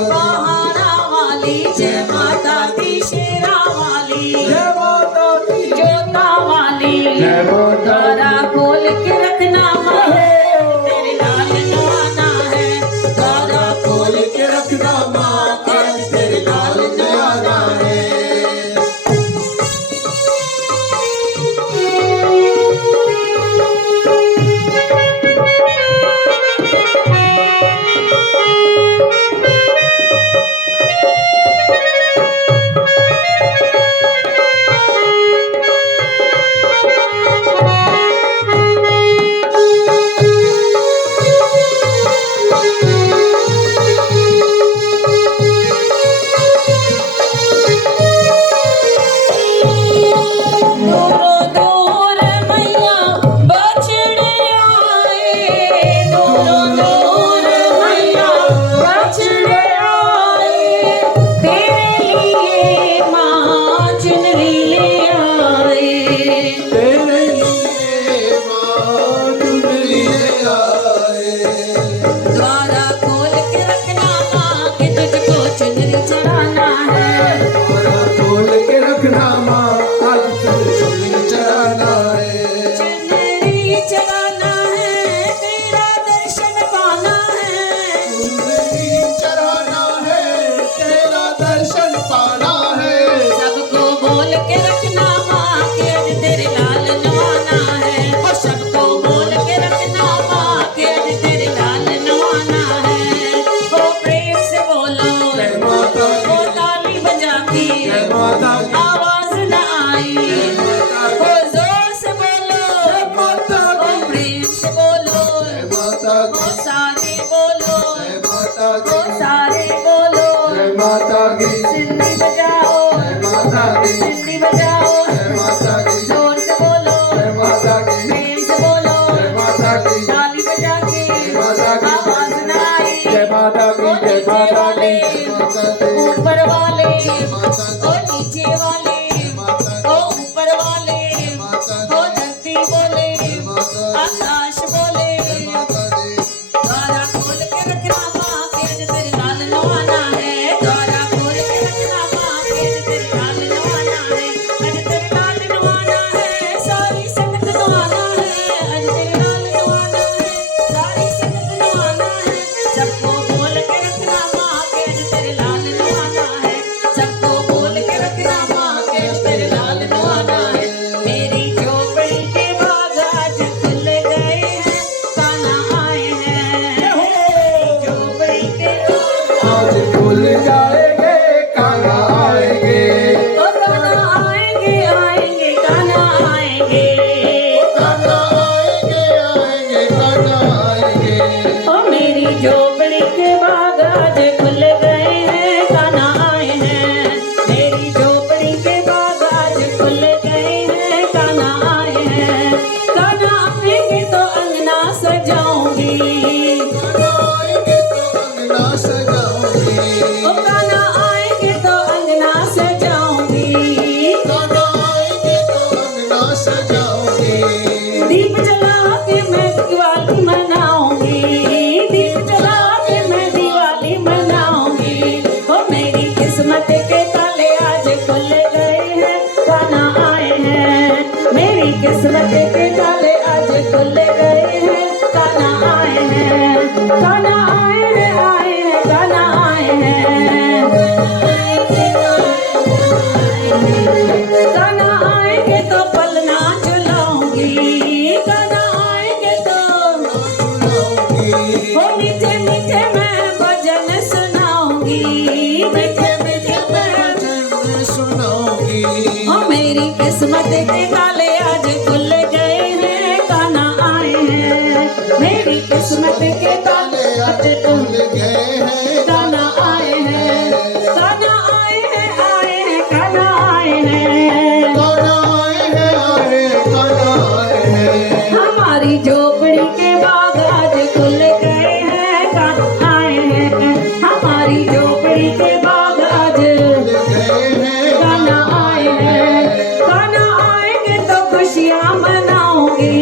पहाड़ा वाली जय माता दी, शेरा वाली जय माता दी, जोता वाली जय माता द्वारा दी, खोल के रखना माँ तेरे लाल नवाना है। द्वारा खोल के रखना माँ आज तेरे लाल नवाना है। जय माता दी, वो ताली बजा के जय माता दी, आवाज न आई, वो जोर से बोलो, जय माता वो दी, प्रेम से बोलो, जय माता वो दी, सारे बोलो, जय माता वो दी, सारे बोलो, जय माता दी, सिंधी बजाओ, जय माता दी, सिंधी बजाओ, जय माता दी, जोर से बोलो, जय माता दी, प्रेम से बोलो, जय माता दी, ताली बजा के माता दी, आवाज न आई, जय माता दी, वो जय नीचे माता वाले, दी, माता दी, ऊपर वाले, माता दी, वो नीचे वाले, माता दी, वो ऊपर वाले, माता वो दी, धरती बोले, माता दी, आकाश बोले, माता दी, द्वारा खोल के रखना माँ के आज तेरे लाल नवाना है, द्वारा खोल के रखना माँ के आज तेरे लाल नवाना है, आज तेरे लाल नवाना है, सारी संगत नवाना है, आज तेरे लाल नवाना है, सारी संगत नवाना है, सबको बोल के रखना माँ के आज तेरे लाल नवाना है, सबको बोल के रखना माँ के आज तेरे लाल नवाना है, मेरी झोपड़ी के बाग आज खुल गए हैं, कान्हा आए हैं, झोपड़ी के आज खुल जाएंगे, कान्हा आएंगे, ओ कान्हा आएंगे, आएंगे कान्हा आएंगे, कान्हा आएंगे, आएंगे, कान्हा आएंगे, ओ मेरी झोपड़ी के बाग आज खुल गए हैं, कान्हा आए हैं, मेरी झोपड़ी के बाग आज खुल गए हैं, कान्हा आए हैं, कान्हा आएंगे तो अंगना सजाऊंगी, कान्हा आएंगे तो अंगना सजाऊंगी, ओ कान्हा आएंगे तो अंगना सजाऊंगी, कान्हा आएंगे तो अंगना सजाऊंगी, दीप जला के मैं दिवाली मनाऊंगी, दीप जला के मैं दिवाली मनाऊंगी, ओ मेरी किस्मत के ताले आज खुल गए हैं, कान्हा आए हैं, मेरी किस्मत के ताले आज खुल गए हैं, कान्हा आए हैं, कान्हा आए हैं, आए हैं, कान्हा आए हैं, कान्हा आएंगे तो पलना झुलाऊंगी, कान्हा आएंगे तो झुलाऊंगी, ओ मीठे मीठे मैं भजन सुनाऊंगी, मीठे मीठे मैं भजन सुनाऊंगी, ओ मेरी किस्मत के ताले आज खुल गए हैं, कान्हा आए हैं, मेरी किस्मत के ताले आज खुल गए हैं, कान्हा आए हैं, कान्हा आए हैं, आए हैं, कान्हा आए हैं, कान्हा आए हैं, आए, कान्हा आए हैं, हमारी झोपड़ी के बाग आज खुल गए हैं, कान्हा आए हैं, हमारी झोपड़ी के बाग आज गए हैं, कान्हा आए हैं, कान्हा आएंगे तो खुशियाँ मनाऊंगी,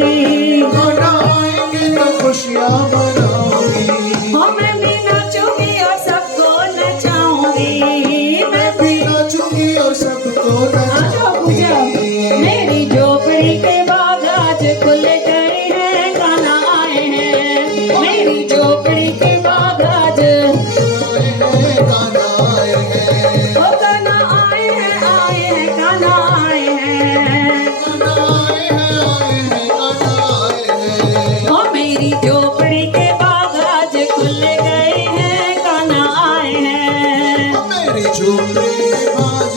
कान्हा आएंगे तो खुशियाँ मनाऊंगी, ओ मैं भी नाचूंगी और सबको नचाऊंगी, मैं भी नाचूंगी और सबको आजो पूजा, नचाऊंगी, मेरी झोपड़ी के बाग आज खुल गए हैं, कान्हा आए हैं, मेरी झोपड़ी के बाग आज कान्हा आए हैं, ओ कान्हा आए हैं, आए हैं, कान्हा आए हैं, कान्हा आए हैं, आए हैं, कान्हा आए हैं, ओ मेरी झोपड़ी के बाग आज खुल गए हैं, कान्हा आए हैं, मेरी झोपड़ी के बाज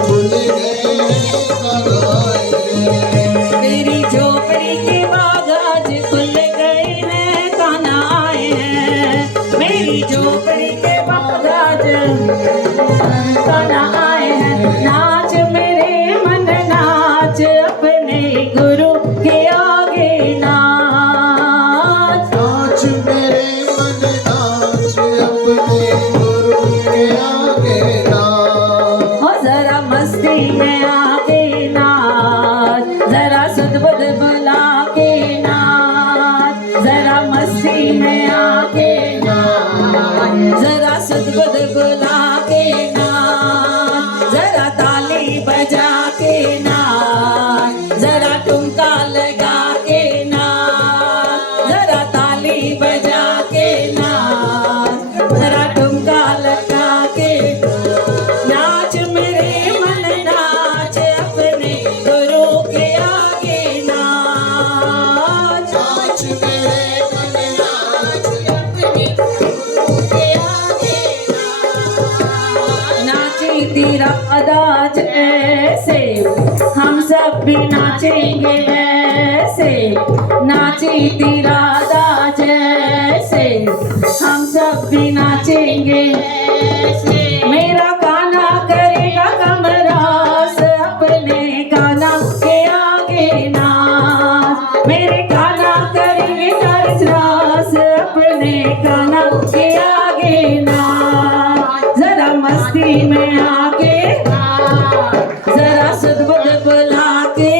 खुल गए हैं, कान्हा आए हैं, मेरी झोपड़ी के बाग आज खुल गए हैं, कान्हा आए हैं, मेरी झोपड़ी के बाग आज कान्हा आए हैं, नाच मेरे मन नाच, अपने गुरु के आगे नाच, नाच मेरे मन नाच, अपने गुरु के आगे नाच, ओ जरा मस्ती में आगे नाच, जरा सुध बुध बुला के नाच, जरा मस्ती में आगे नाच, जरा सुध बुध बुला के नाच, जरा ताली बजा के नाच, जरा ठुमका लगा के नाच, जरा ताली बजा के नाच, जरा ठुमका लगा के नाच मेरे मन नाच, अपने गुरु के आगे नाच, नाच मेरे मन नाच, अपने गुरु के आगे नाच, तेरा अदा जैसे हम सब भी नाचेंगे वैसे, नाची तेरा अदा जैसे हम सब भी नाचेंगे वैसे। मेरा कान्हा करेगा कमरास अपने कान्हा के आगे नाच, मेरे कान्हा करेंगे रास अपने कान्हा के आगे नाच। जरा मस्ती में आके जरा सुध-बुध बुला के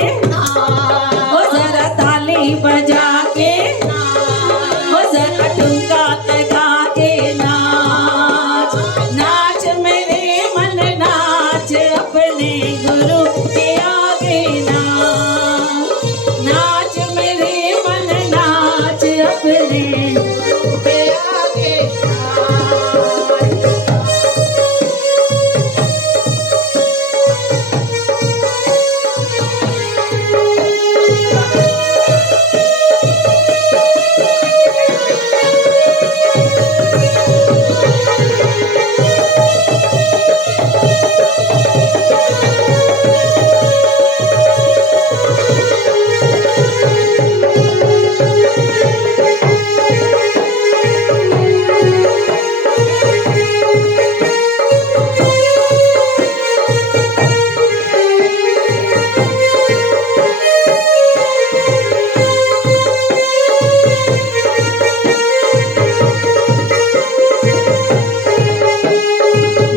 ओ जरा ताली बजा के ओ जरा ठुमका लगा के नाच, नाच मेरे मन नाच अपने गुरु के आगे नाच, नाच मेरे मन नाच अपने गुरु के आगे नाच।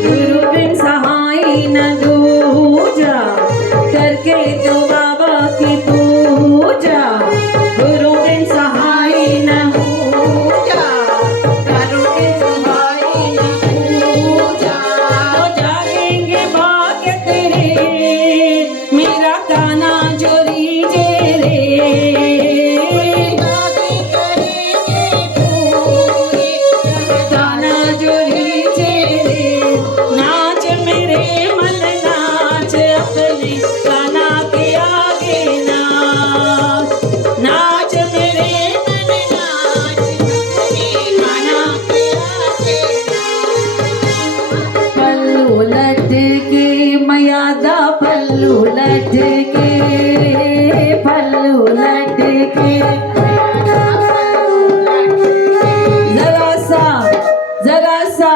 गुरु बिन सहाय न दूजा, करके तो बाबा की पूजा। गुरु बिन सहाय न दूजा, करके तो सहाय न पूजा। तो जागेंगे भाग्य तेरे, मेरा कान्हा जोरी जे रे। कान्हा जोरी जे रे, नाच मेरे मन नाच अपने कान्हा के आगे नाच, नाच मेरे मन नाच अपने कान्हा के आगे नाच। पल्लू लटके मयादा पल्लू लटके, पल्लू लटके जरा सा जरा सा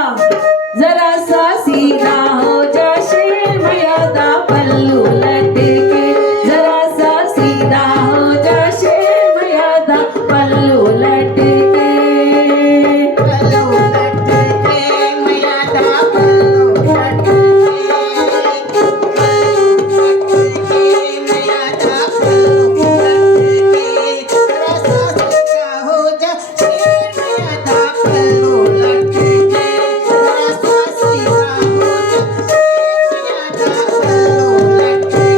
जरा सा सीधा हो जा शेर मयादा पल्लू लटके, जरा सा सीधा हो जा शेर मयादा पल्लू लटके। पल्लू लटके मयादा पल्लू लटके, पल्लू लटके मयादा पल्लू लटके, जरा सा सीधा हो जा शेर मयादा पल्लू लटके, जरा सा सीधा हो जा शेर मयादा पल्लू लटके।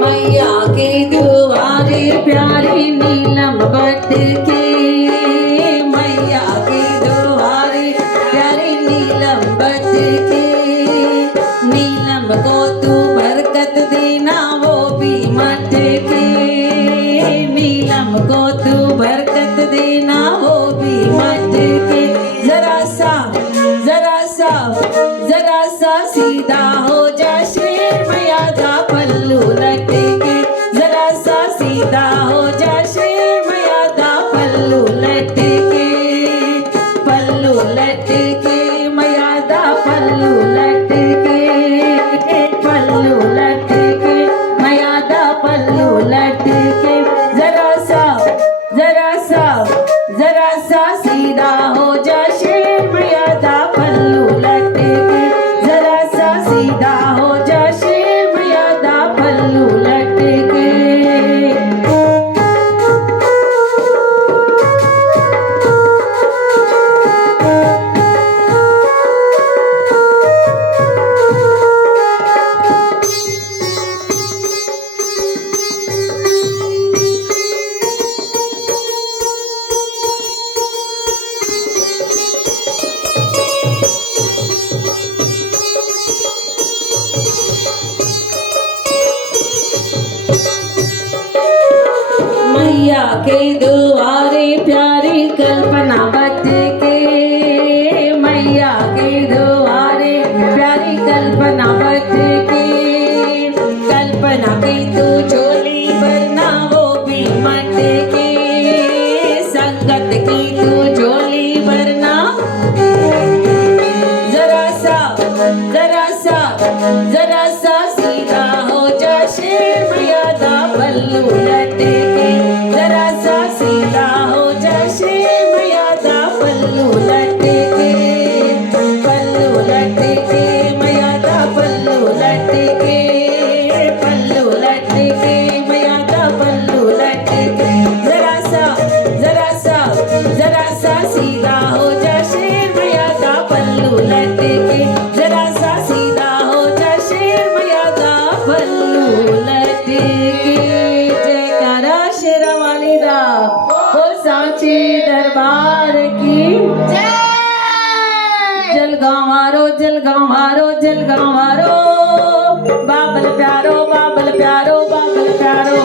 मैया के दुआरे प्यारे नीलम बट के, मैया के दुआरे प्यारे नीलम बट के। नीलम को तू बरकत देना वो भी मट के, नीलम को तू बरकत देना वो भी मट के। जरा सा जरा सा जरा सा सीधा हो जा शेर मयादा पल्लू लटके, जरा सा सीधा हो जा शेर मयादा पल्लू लटके, पल्लू लटके मयादा पल्लू लटके, पल्लू लटके मयादा पल्लू लटके। जरा सा जरा सा जरा सा सीधा हो जा शेर मयादा पल्लू लटके, जरा सा सीधा हो जा शेर मयादा पल्लू लटके। के दुआरे प्यारी कल्पना बच के, मैया के दुआरे प्यारी कल्पना बच के, कल्पना की तू झोली भरना वो भी मट के, संगत की तू झोली भरना, जरा सा सीधा हो जा शेर मर्यादा पल्लू लटके, जरा सा सीधा हो जा शेर मर्यादा पल्लू लटके, पल्लू लटके मर्यादा पल्लू लटके, पल्लू लटके मर्यादा पल्लू लटके, जरा सा सीधा हो जा शेर मर्यादा पल्लू लटके, जरा सा सीधा हो जा शेर मर्यादा पल्लू लटके। जयकारा शेरा वाली दा हो सांचे दरबार की जलगांवारो जलगांवारो जलगांवारो, बाबल प्यारो बाबल प्यारो बाबल प्यारो।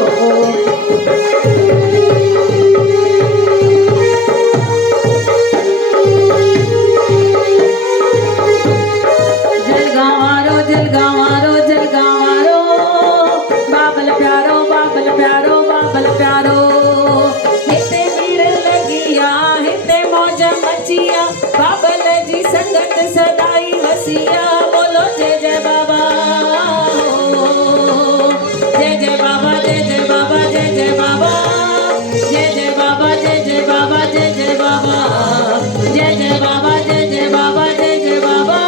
जलगांवारो जलगांवारो जलगांवारो, बाबल प्यारो बाबल प्यारो बाबल प्यारो। हिते भीड़ लगिया हिते मौज मचिया, बाबल जी संगत सदाई वसिया, बोलो जय जय बाबा, जय जय बाबा जय जय बाबा जय जय बाबा, जय जय बाबा जय जय बाबा जय जय बाबा, जय जय बाबा जय जय बाबा जय जय बाबा,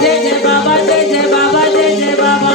जय जय बाबा जय जय बाबा जय जय बाबा।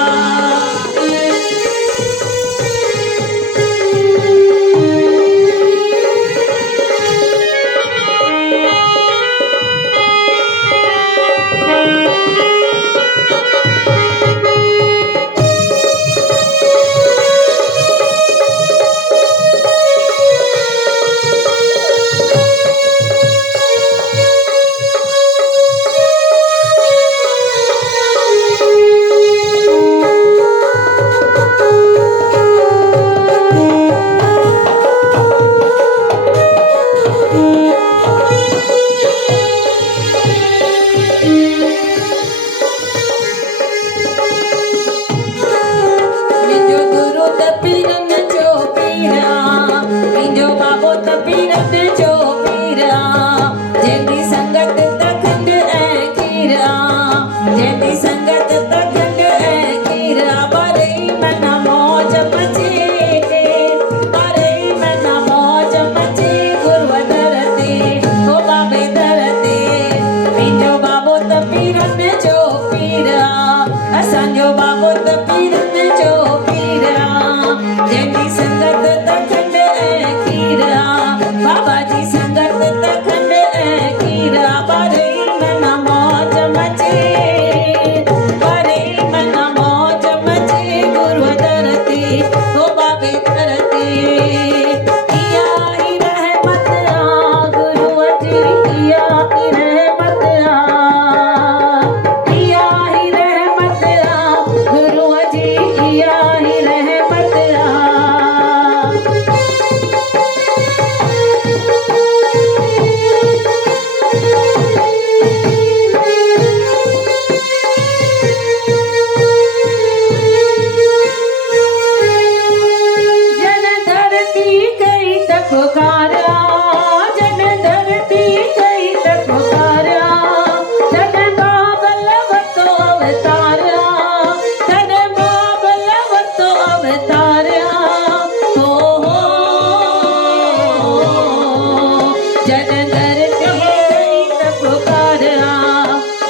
मिंजो गुरु त पीरन जो पीरा, मिंजो बाबो त पीरन जो पीरा, जंहिंजी संगत त खंड ऐं खीरा, जंहिंजी संगत त खंड ऐं खीरा, बारई मना मौज मचे, बारई मना मौज मचे, गुरुअ दर ते हो बाबे दर ते, मिंजो बाबो त पीरन जो पीरा, असांजो बाबो त पीरन जो पीरा, जंहिंजी संगत त खंड ऐं खीरा, बाबा जी संगत त खंड ऐं खीरा, बारई मना मौज मचे, बारई मना मौज मचे, गुरुअ दर ते हो बाबे दर ते, इया ही रहमत आ गुरुअ जी, इया ही रहमत आ, इया ही रहमत आ गुरुअ जी, इया ही रहमत आ। जन धरती गई त पुकारा, जन धरती गई त पुकारा, धन बाबल वतो अवतारा, धन बाबल वतो अवतारा, हो जन धरती गई त पुकारा,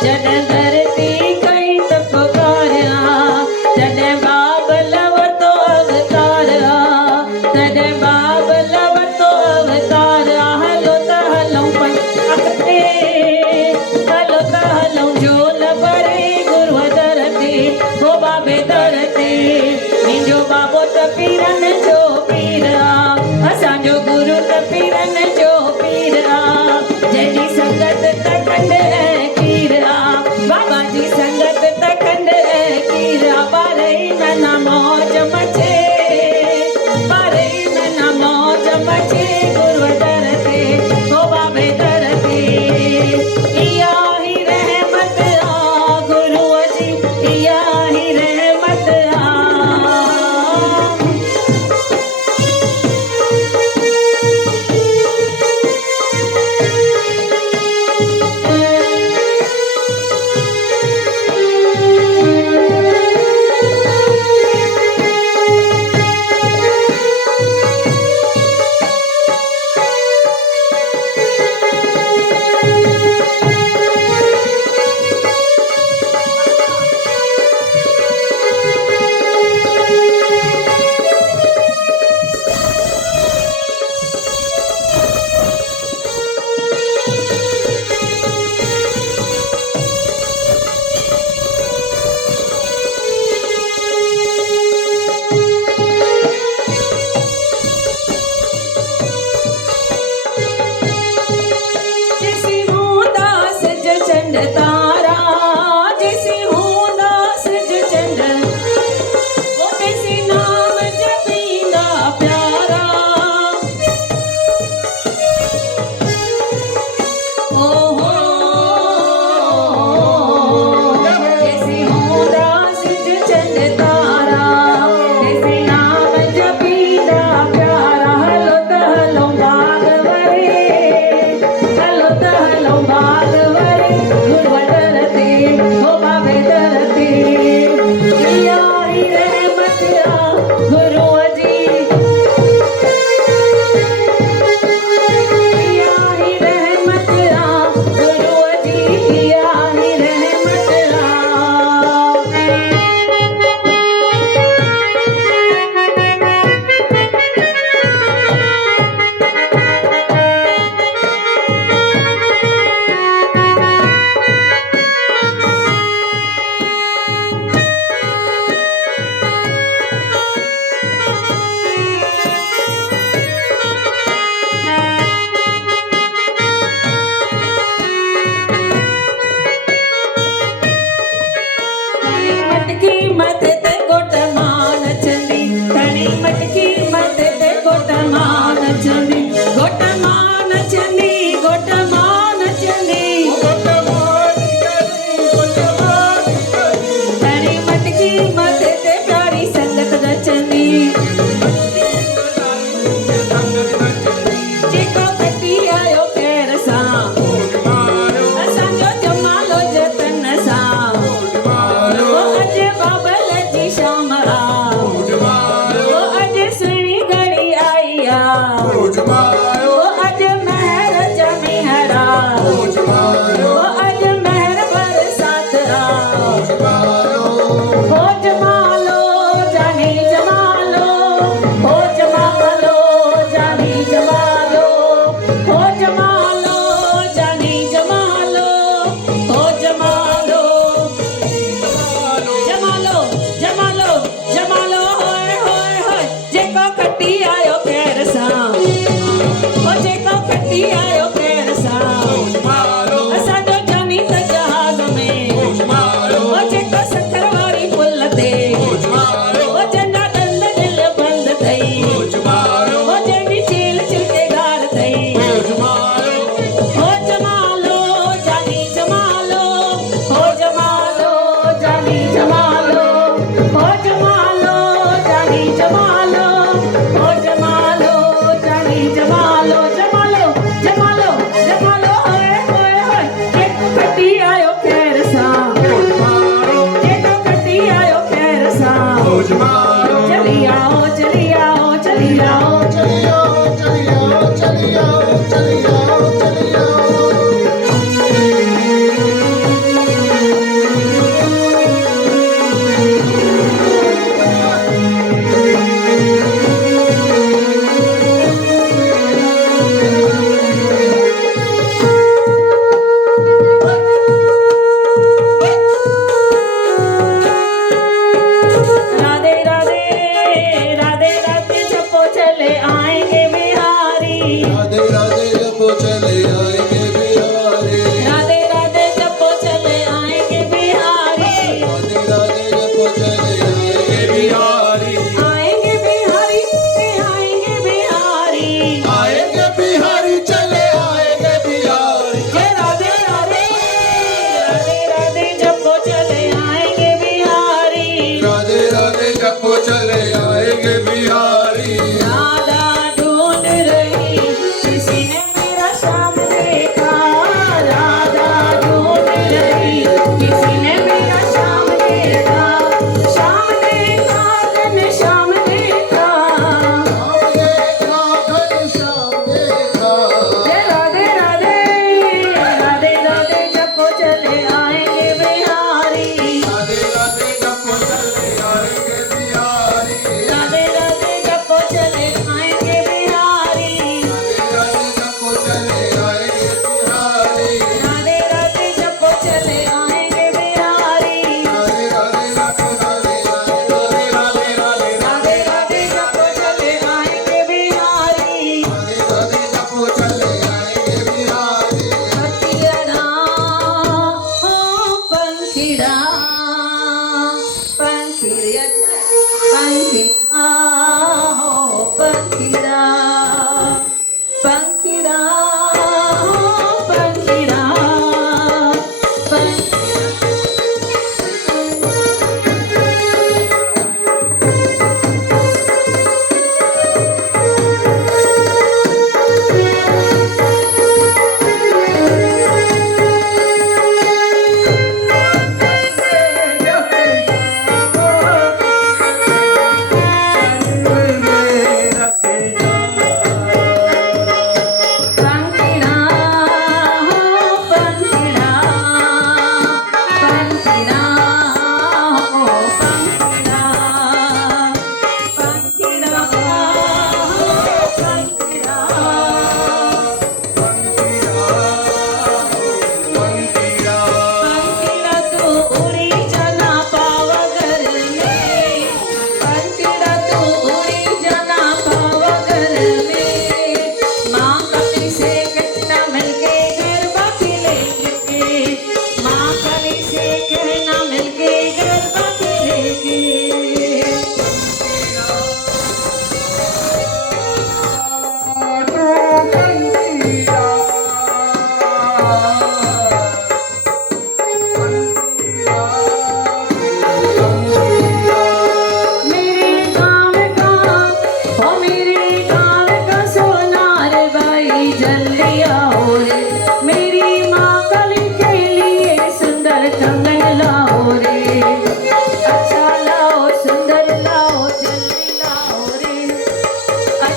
जन धरती गई त पुकारा, धन बाबल वतो अवतारा, धन बाबल वतो अवतारा, हलो त हलऊं पंचते, हलो त हलऊं झोल भरे, गुरुअ दर ते हो बाबे दर ते, मिंजो बाबो त पीरन जो पीरा, असांजो गुरु त पीरन जो पीरा, जंहिंजी संगत त खंड ऐं खीरा, बाबा जी संगत त खंड ऐं खीरा, बारई मना मौज मचे, बारई मना मौज गोटमान चंदी गोटमान चंदी गोटमान चंदी प्यारी मटकी मथे ते प्यारी संगत रचनी जेको कटी आयो खैर सां असांजो जमालो जतन सां ओ अॼु बाबल जी शाम आ ओ अॼु सुहिणी घड़ी आई आ ओ अॼु महर जमी हरा ओ अॼु महर बरसात आ हो जमालो जानी जमालो हो जमालो जानी जमालो हो जमालो जानी जमालो हो जमालो जमालो जमालो जमालो होए होए होए जेको कटी आयो खैर सां ओ जेको कटी आयो खैर सां असांजो जानी त जहाज में ओ जेको सखर वारी पुल ते ओ जंहिंजा ॾंद दिल बंदि अथई ओ जंहिंजी चील छिलके गार अथई हो जमालो जानी जमालो हो जमालो जानी जमालो हो जमालो जानी जमालो हो जमालो जानी जमालो जमालो जमालो जमालो होए होए होए जेको कटी आयो खैर सां जेको कटी आयो खैर सां चली आओ चली आओ चली आओ चलियो चलियो चलियो चलियो चलियो राधे राधे राधे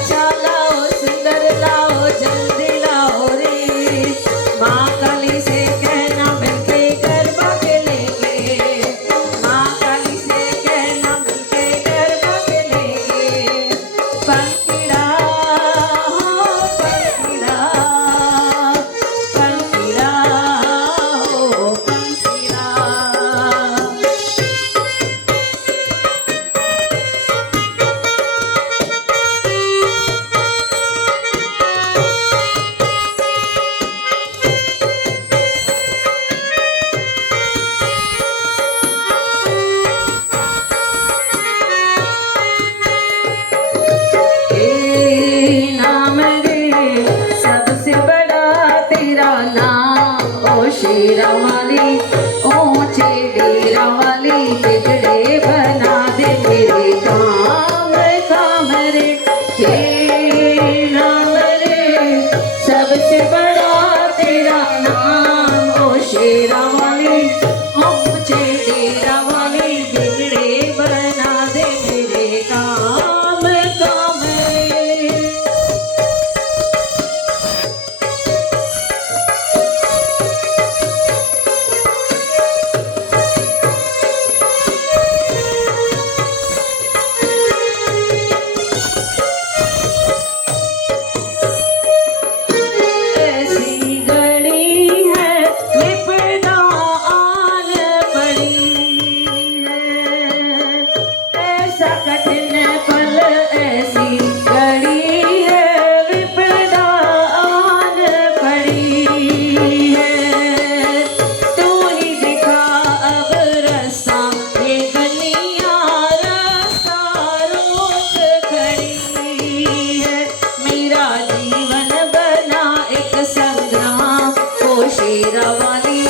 अच्छा लाओ, सुंदर लाओ, जल्दी लाओ रे। माँ काली से कहना मिलके गरबा खेलेंगे, माँ काली से कहना मिलके गरबा खेलेंगे। पंखीड़ा हो पंखीड़ा, पंखीड़ा हो पंखीड़ा। हे नाम रे सबसे बड़ा तेरा नाम, ओ शेरा वाली ऊंचे डेरा वाली, बिगड़े बना दे मेरे काम काम रे। हे नाम रे सबसे बड़ा तेरा नाम, ओ शेरा वाली ऊंचे डेरा वाली, बिगड़े बना दे मेरे काम काम रे। ऐसी घड़ी है विपदा आन पड़ी है, ऐसा कठिन पल ऐसी घड़ी है विपदा आन पड़ी है। तू ही दिखा अब रास्ता, ये दुनिया रास्ता रोक खड़ी है। मेरा जीवन बना एक संग्राम, ओ शेरा वाली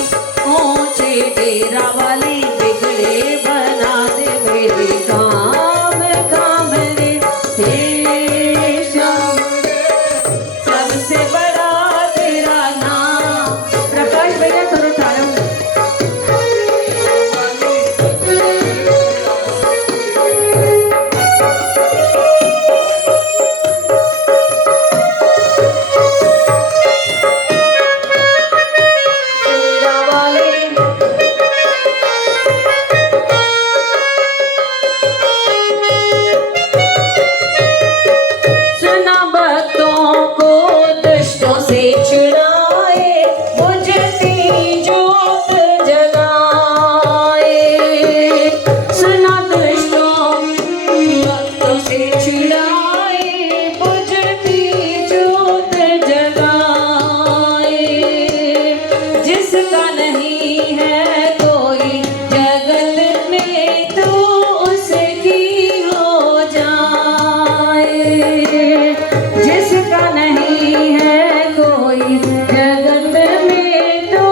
ऊंचे डेरा वाली, बिगड़े बना दे मेरे काम काम रे। हे श्याम सबसे बड़ा तेरा नाम। प्रकाश भैया करो तारम। शेरा वाली सुना भक्तों को दुष्टों से छुड़ाए, बुझती जोत जगाए। सुना दुष्टों भक्तों से छुड़ाए, बुझती जोत जगाए। जिसका नहीं है कोई जगत में, तो उसकी हो जाए। जिसका नहीं है कोई जगत में, तो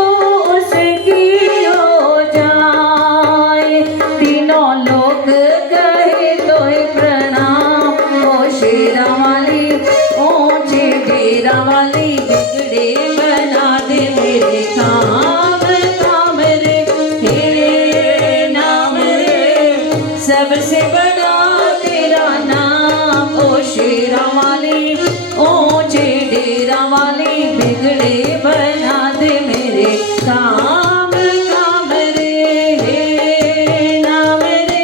उसकी हो जाए। तीनों लोग कहे तो प्रणाम, ओ शेरा वाली ऊंचे डेरा वाली, बिगड़े बना दे मेरे काम काम रे। हे नाम रे सबसे बड़ा तेरा नाम, ओ शेरा वाली ऊंचे डेरा वाली, बिगड़े बना दे मेरे काम काम रे। हे नाम रे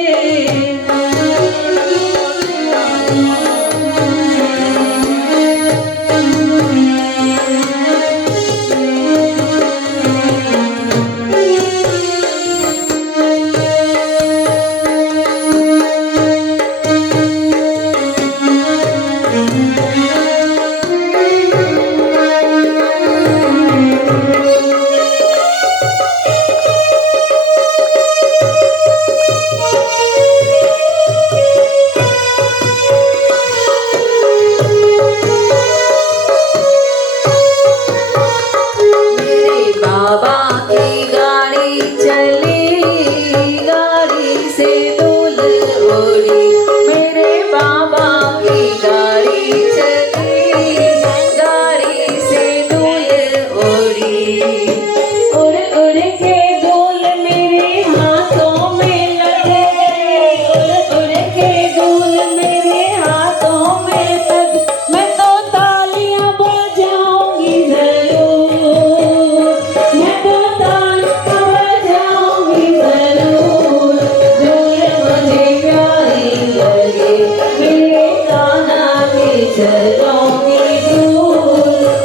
चरणों की धूल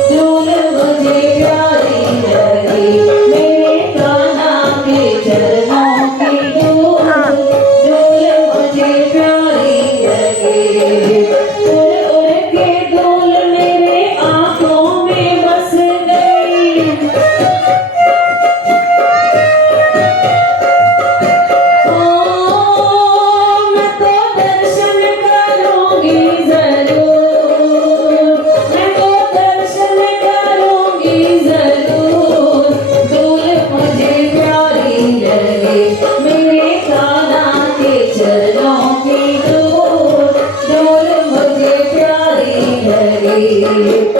धूल मुझे प्यारी लगी मेरे कान्हा के चरणों की धूल धूल मुझे प्यारी लगी उड़ उड़ के धूल मेरे आंखों में बस गई ओ मैं तो दर्शन करूंगी जरूर मैं तो दर्शन करूंगी जरूर धूल मुझे प्यारी लगी मेरे कान्हा के चरणों की धूल धूल मुझे प्यारी लगी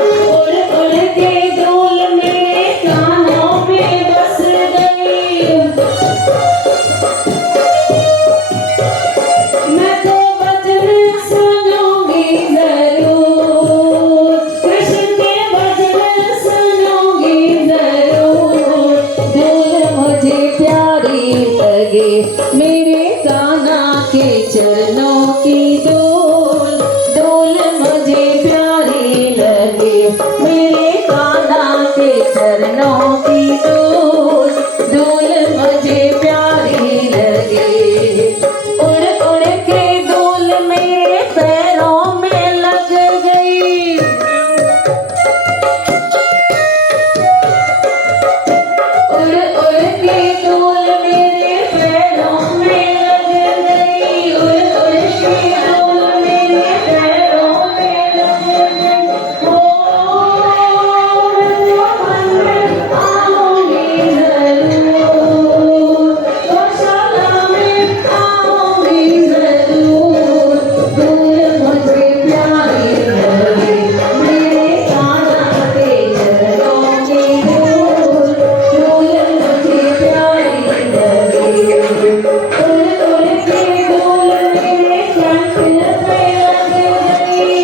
उड़ उड़ के धूल मेरे कानों में बस गई मैं तो भजन सुनूंगी जरूर कृष्ण के भजन सुनूंगी जरूर धूल मुझे प्यारी लगे मेरे कान्हा के चरणों की धूल धूल मुझे प्यारी लगे मेरे कान्हा के चरणों की धूल धूल मुझे प्यारी लगे उड़ उड़ के धूल मेरे पैरों में लग गई उड़ उड़ के धूल मेरे पैरों में लग गई उड़ उड़ के धूल मेरे पैरों में लग गई ओ मैं आऊंगी जरूर गौशाला में आऊंगी जरूर धूल मुझे प्यारी लगी मेरे कान्हा के चरणों की धूल धूल मुझे प्यारी लगी उड़ उड़ के धूल मेरे कंठ पे लग गई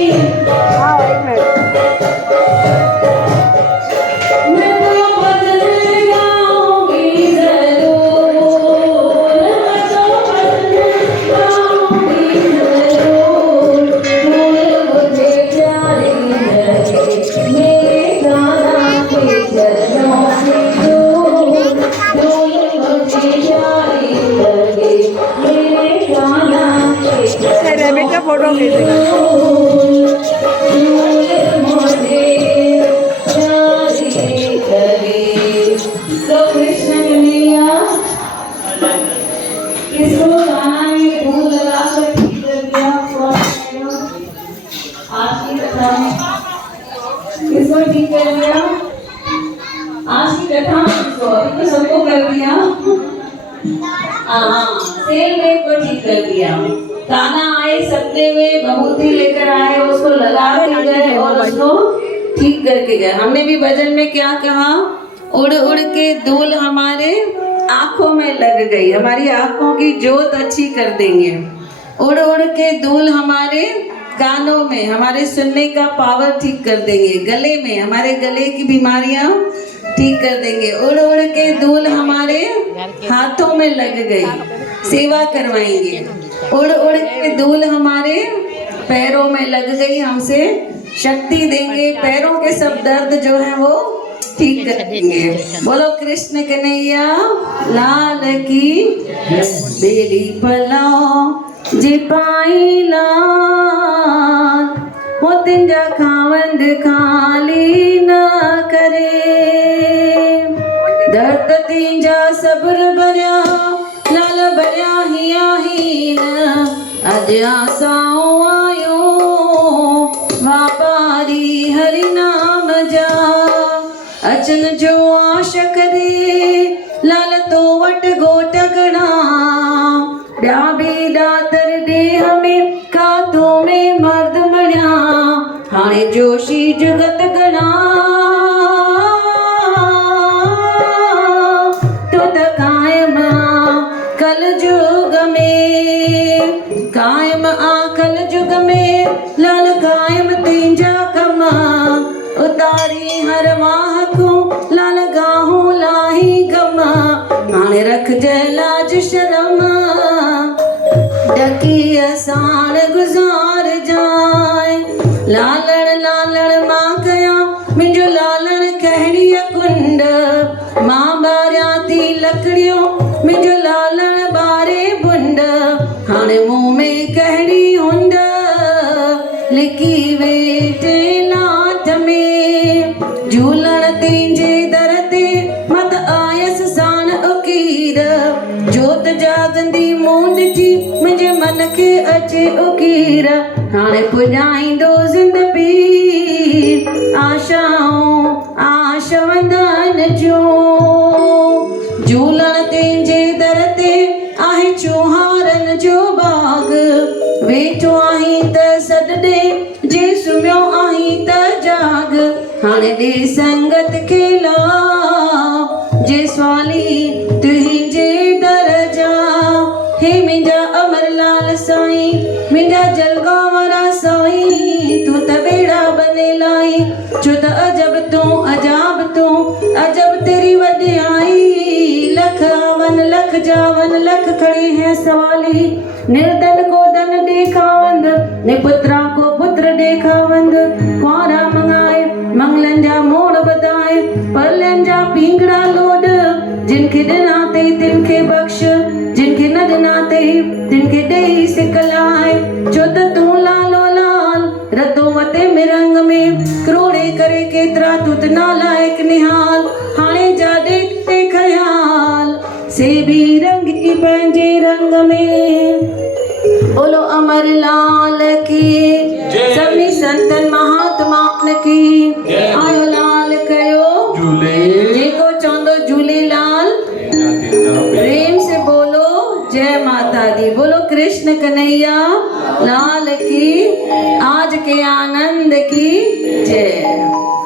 मैं तो भजन गाऊंगी जरूर मैं तो भजन गाऊंगी जरूर धूल मुझे प्यारी लगी मेरे कान्हा के चरणों की धूल धूल मुझे प्यारी लगी मेरे कान्हा के रैबिट का फोटो खींच देगा। तो कृष्ण कन्हैया किसको गाना में फूल लगा कर ठीक कर दिया आज की कथा में किसको ठीक कर दिया आज की कथा में किसको अभी तो सबको कर दिया हाँ सेल में को ठीक कर दिया कान्हा आए सपने में बहूती लेकर आए उसको लगा के गए और उसको ठीक करके गए हमने भी भजन में क्या कहा उड़ उड़ के धूल हमारे आंखों में लग गई हमारी आंखों की जोत अच्छी कर देंगे उड़ उड़ के धूल हमारे कानों में हमारे सुनने का पावर ठीक कर देंगे गले में हमारे गले की बीमारियां ठीक कर देंगे उड़ उड़ के धूल हमारे हाथों में लग गई सेवा करवाएंगे उड़ उड़ के धूल हमारे पैरों में लग गई हमसे शक्ति देंगे पैरों के सब दर्द जो है वो ठीक कर देंगे बोलो कृष्ण कन्हैया लाल की बेली पलाओ जी पाई लाल वो तिंजा खावंद खाली न करे दर्द तिंजा सब्र भरिया लाल भरिया हिया हीन अज आसाओ आयो वापारी हरि नाम जा अचन जो आश करे लाल तो वट गोट गणा ॿिया बि ॾातर ॾे हमें काथों में मर्द मणिया हाणे जोशी जुगत गणा तो त कायम आ कल जुग में कायम आ कल जुग में लाल कायम तेंजा कमा उतारी हर वाह को लाल गाहूं लाही गमा हाणे रख जय लाज शर्म ढकी असाण गुजार जाए लालण लालण मां कया मुंहिंजो लालण कहिड़ी कुंड मां ॿारियां थी लकड़ियूं मुंहिंजो लालण ॿारे बुंड हाणे मुंहुं में कहिड़ी हुंड लिकी वेठे लाठ में झूलण तुंहिंजे दर ते मत आयसि साण उकीर जोत जागंदी मूं ॾिठी मुंहिंजे मन खे अचे उकीर हाणे पुॼाईंदो ज़िंदगी आशाऊं आशवंदन जूं झूलण तुंहिंजे दर ते आहे चुहारनि जो बाग वेठो आहीं त सॾ ॾे जे सुम्हियो आहीं त जाग हाणे ॾे संगत खे ला जे स्वाली तुंहिंजे दर जा हे मुंहिंजा अमरलाल साईं मुंहिंजा जलगांव वारा साईं तूं त बेड़ा बने लाई छो त अजब तेरी वॾियाई लख आवन लख जावन लख खड़े हैं सवाली निर्धन को धन ॾेखावंद ने पुत्रा को पुत्र ॾेखावंद कुंवारा मंगाए मंगलन जा मोड़ बधाए परलन जा पींगड़ा लोड जिनखे ॾिना अथई तिनखे बख़्श जिनखे न ॾिना अथई तिनखे ॾेई सिकलाए छो त तूं लालो लाल रतो वते मिरंग में करोड़े करे केतिरा तूं त नालायक निहाल हाणे जाॾे ते ख़याल से भी रंगी पंहिंजे रंग में बोलो अमरलाल की सभी संतन महात्माउनि की आयो लाल कयो जेको चवंदो झूलेलाल प्रेम से बोलो जय माता दी बोलो कृष्ण कन्हैया लाल की आज के आनंद की जय।